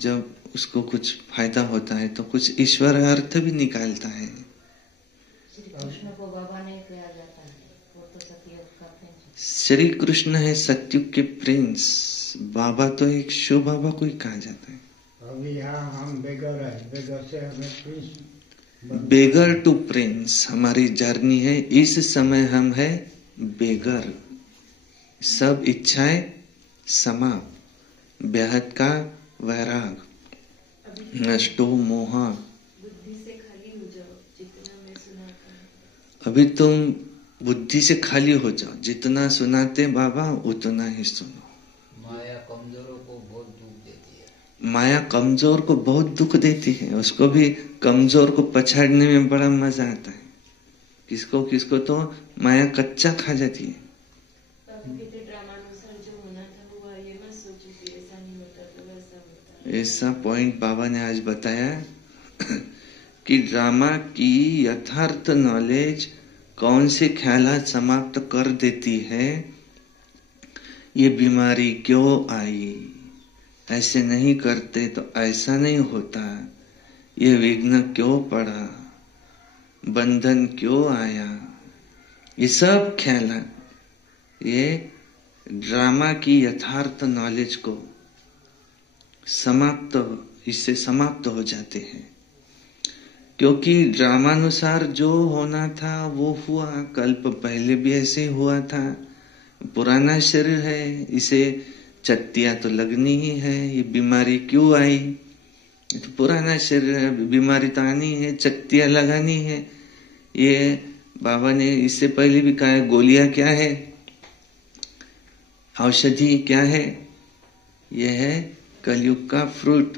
जब उसको कुछ फायदा होता है तो कुछ ईश्वर अर्थ भी निकालता है। श्री कृष्ण को बाबा ने कहा जाता है, वो तो सतयुग का प्रिंस। श्री कृष्ण है सतयुग के प्रिंस, बाबा तो एक शिव बाबा को ही कहा जाता है। अभी यहाँ हम बेगर है, बेगर से हमें प्रिंस, बेगर टू प्रिंस हमारी जर्नी है। इस समय हम है बेगर, सब इच्छाएं समाप्त, बेहद का वैराग, नष्टो मोहा। बुद्धि से खाली हो जाओ, जितना मैं सुनाता हूँ। अभी तुम बुद्धि से खाली हो जाओ, जितना सुनाते बाबा उतना ही सुनो। माया कमजोरों को बहुत दुख देती है। माया कमजोर को बहुत दुख देती है, उसको भी कमजोर को पछाड़ने में बड़ा मजा आता है। किसको किसको तो माया कच्चा खा जाती है। बाबा कहते ड्रामानुसार जो होना था हुआ, ये मत सोचो कि ऐसा नहीं होता तो वैसा होता। ऐसा पॉइंट बाबा ने आज बताया कि ड्रामा की यथार्थ नॉलेज कौन से ख्यालात समाप्त कर देती है। ये बीमारी क्यों आई, ऐसे नहीं करते तो ऐसा नहीं होता, ये विघ्न क्यों पड़ा, बंधन क्यों आया, ये सब ख्याल ये ड्रामा की यथार्थ नॉलेज को इससे समाप्त हो जाते हैं। क्योंकि ड्रामानुसार जो होना था वो हुआ, कल्प पहले भी ऐसे हुआ था। पुराना शरीर है, इसे चट्टियां तो लगनी ही है। ये बीमारी क्यों आई? तो पुराना शरीर है, बीमारी तो आनी है, चट्टियां लगानी है। ये बाबा ने इससे पहले भी कहा है, गोलियां क्या है, औषधि क्या है? यह है कलयुग का फ्रूट।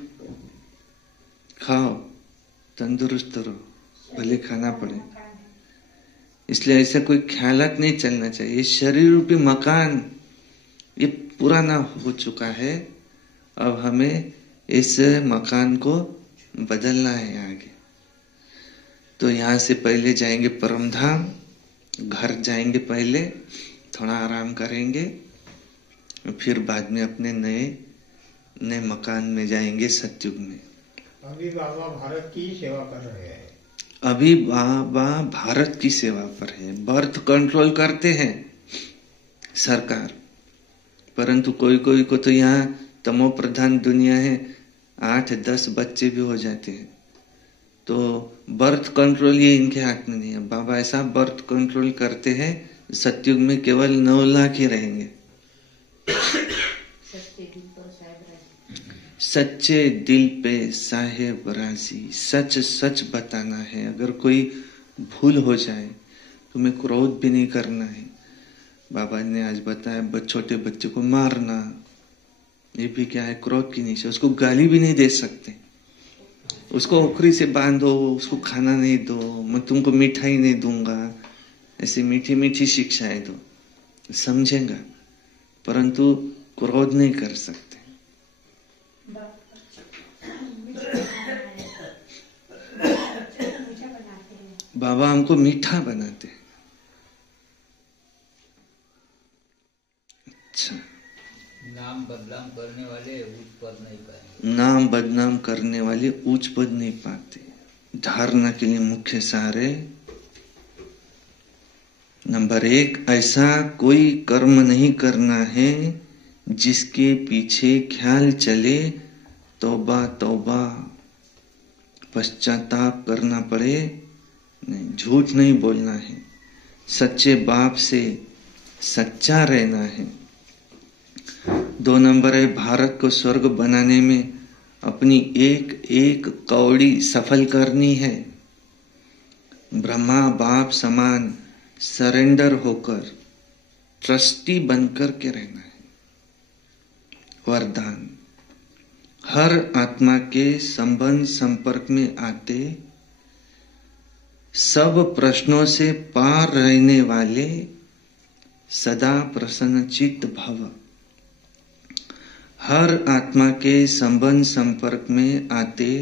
खाओ, तंदुरुस्त रहो, भले खाना पड़े। इसलिए ऐसा कोई ख्यालात नहीं चलना चाहिए। शरीर रूपी मकान ये पुराना हो चुका है, अब हमें इस मकान को बदलना है आगे। तो यहाँ से पहले जाएंगे परम धाम, घर जाएंगे, पहले थोड़ा आराम करेंगे, फिर बाद में अपने नए मकान में जाएंगे सतयुग में। अभी बाबा भारत की सेवा कर रहे हैं। अभी बाबा भारत की सेवा पर है। बर्थ कंट्रोल करते हैं सरकार, परंतु कोई कोई को तो यहाँ तमो प्रधान दुनिया है, 8-10 बच्चे भी हो जाते हैं। तो बर्थ कंट्रोल ये इनके हाथ में नहीं है। बाबा ऐसा बर्थ कंट्रोल करते हैं, सतयुग में केवल 9 लाख ही रहेंगे। सच्चे दिल पे साहेब राजी, सच सच बताना है। अगर कोई भूल हो जाए तुम्हें क्रोध भी नहीं करना है। बाबा ने आज बताया, छोटे बच्चे को मारना ये भी क्या है, क्रोध की नीचे। उसको गाली भी नहीं दे सकते, उसको ओखरी से बांधो, उसको खाना नहीं दो, मैं तुमको मिठाई नहीं दूंगा, ऐसी मीठी मीठी शिक्षाएं दो, समझेगा, परंतु क्रोध नहीं कर सकते। बाबा हमको मीठा बनाते हैं। अच्छा, नाम बदनाम करने वाले ऊंच पद नहीं पाते। नाम बदनाम करने वाले ऊंच पद नहीं पाते। धारणा के लिए मुख्य सारे नंबर 1, ऐसा कोई कर्म नहीं करना है जिसके पीछे ख्याल चले तौबा तौबा, पश्चाताप करना पड़े। नहीं, झूठ नहीं बोलना है, सच्चे बाप से सच्चा रहना है। 2 नंबर है, भारत को स्वर्ग बनाने में अपनी एक एक कौड़ी सफल करनी है। ब्रह्मा बाप समान सरेंडर होकर ट्रस्टी बनकर के रहना है। वरदान, हर आत्मा के संबंध संपर्क में आते सब प्रश्नों से पार रहने वाले सदा प्रसन्नचित्त भव। हर आत्मा के संबंध संपर्क में आते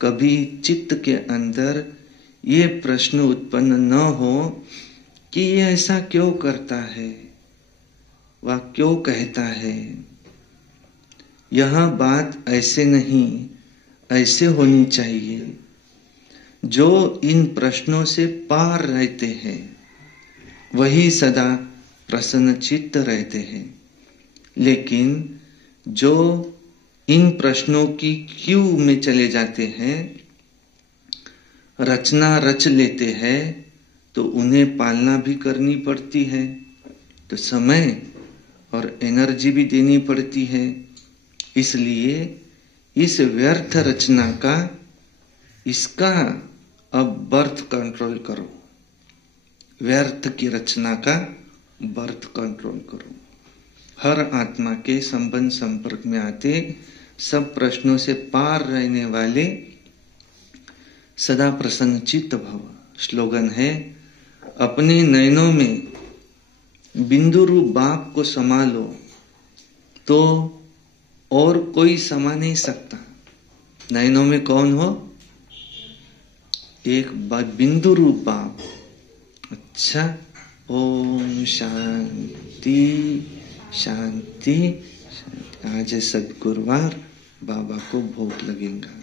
कभी चित्त के अंदर ये प्रश्न उत्पन्न न हो कि ये ऐसा क्यों करता है, वह क्यों कहता है। यह बात ऐसे नहीं, ऐसे होनी चाहिए। जो इन प्रश्नों से पार रहते हैं वही सदा प्रसन्नचित्त रहते हैं। लेकिन जो इन प्रश्नों की क्यू में चले जाते हैं, रचना रच लेते हैं, तो उन्हें पालना भी करनी पड़ती है, तो समय और एनर्जी भी देनी पड़ती है। इसलिए इस व्यर्थ रचना का, इसका अब बर्थ कंट्रोल करो। व्यर्थ की रचना का बर्थ कंट्रोल करो। हर आत्मा के संबंध संपर्क में आते सब प्रश्नों से पार रहने वाले सदा प्रसन्नचित्त भव। स्लोगन है, अपने नयनों में बिंदु रूप बाप को समा लो तो और कोई समा नहीं सकता। नयनों में कौन हो? एक बिंदु रूप बाप। अच्छा, ओम शांति शांति। आज है सद्गुरुवार, बाबा को भोग लगेगा।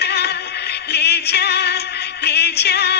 जा ले जा ले जा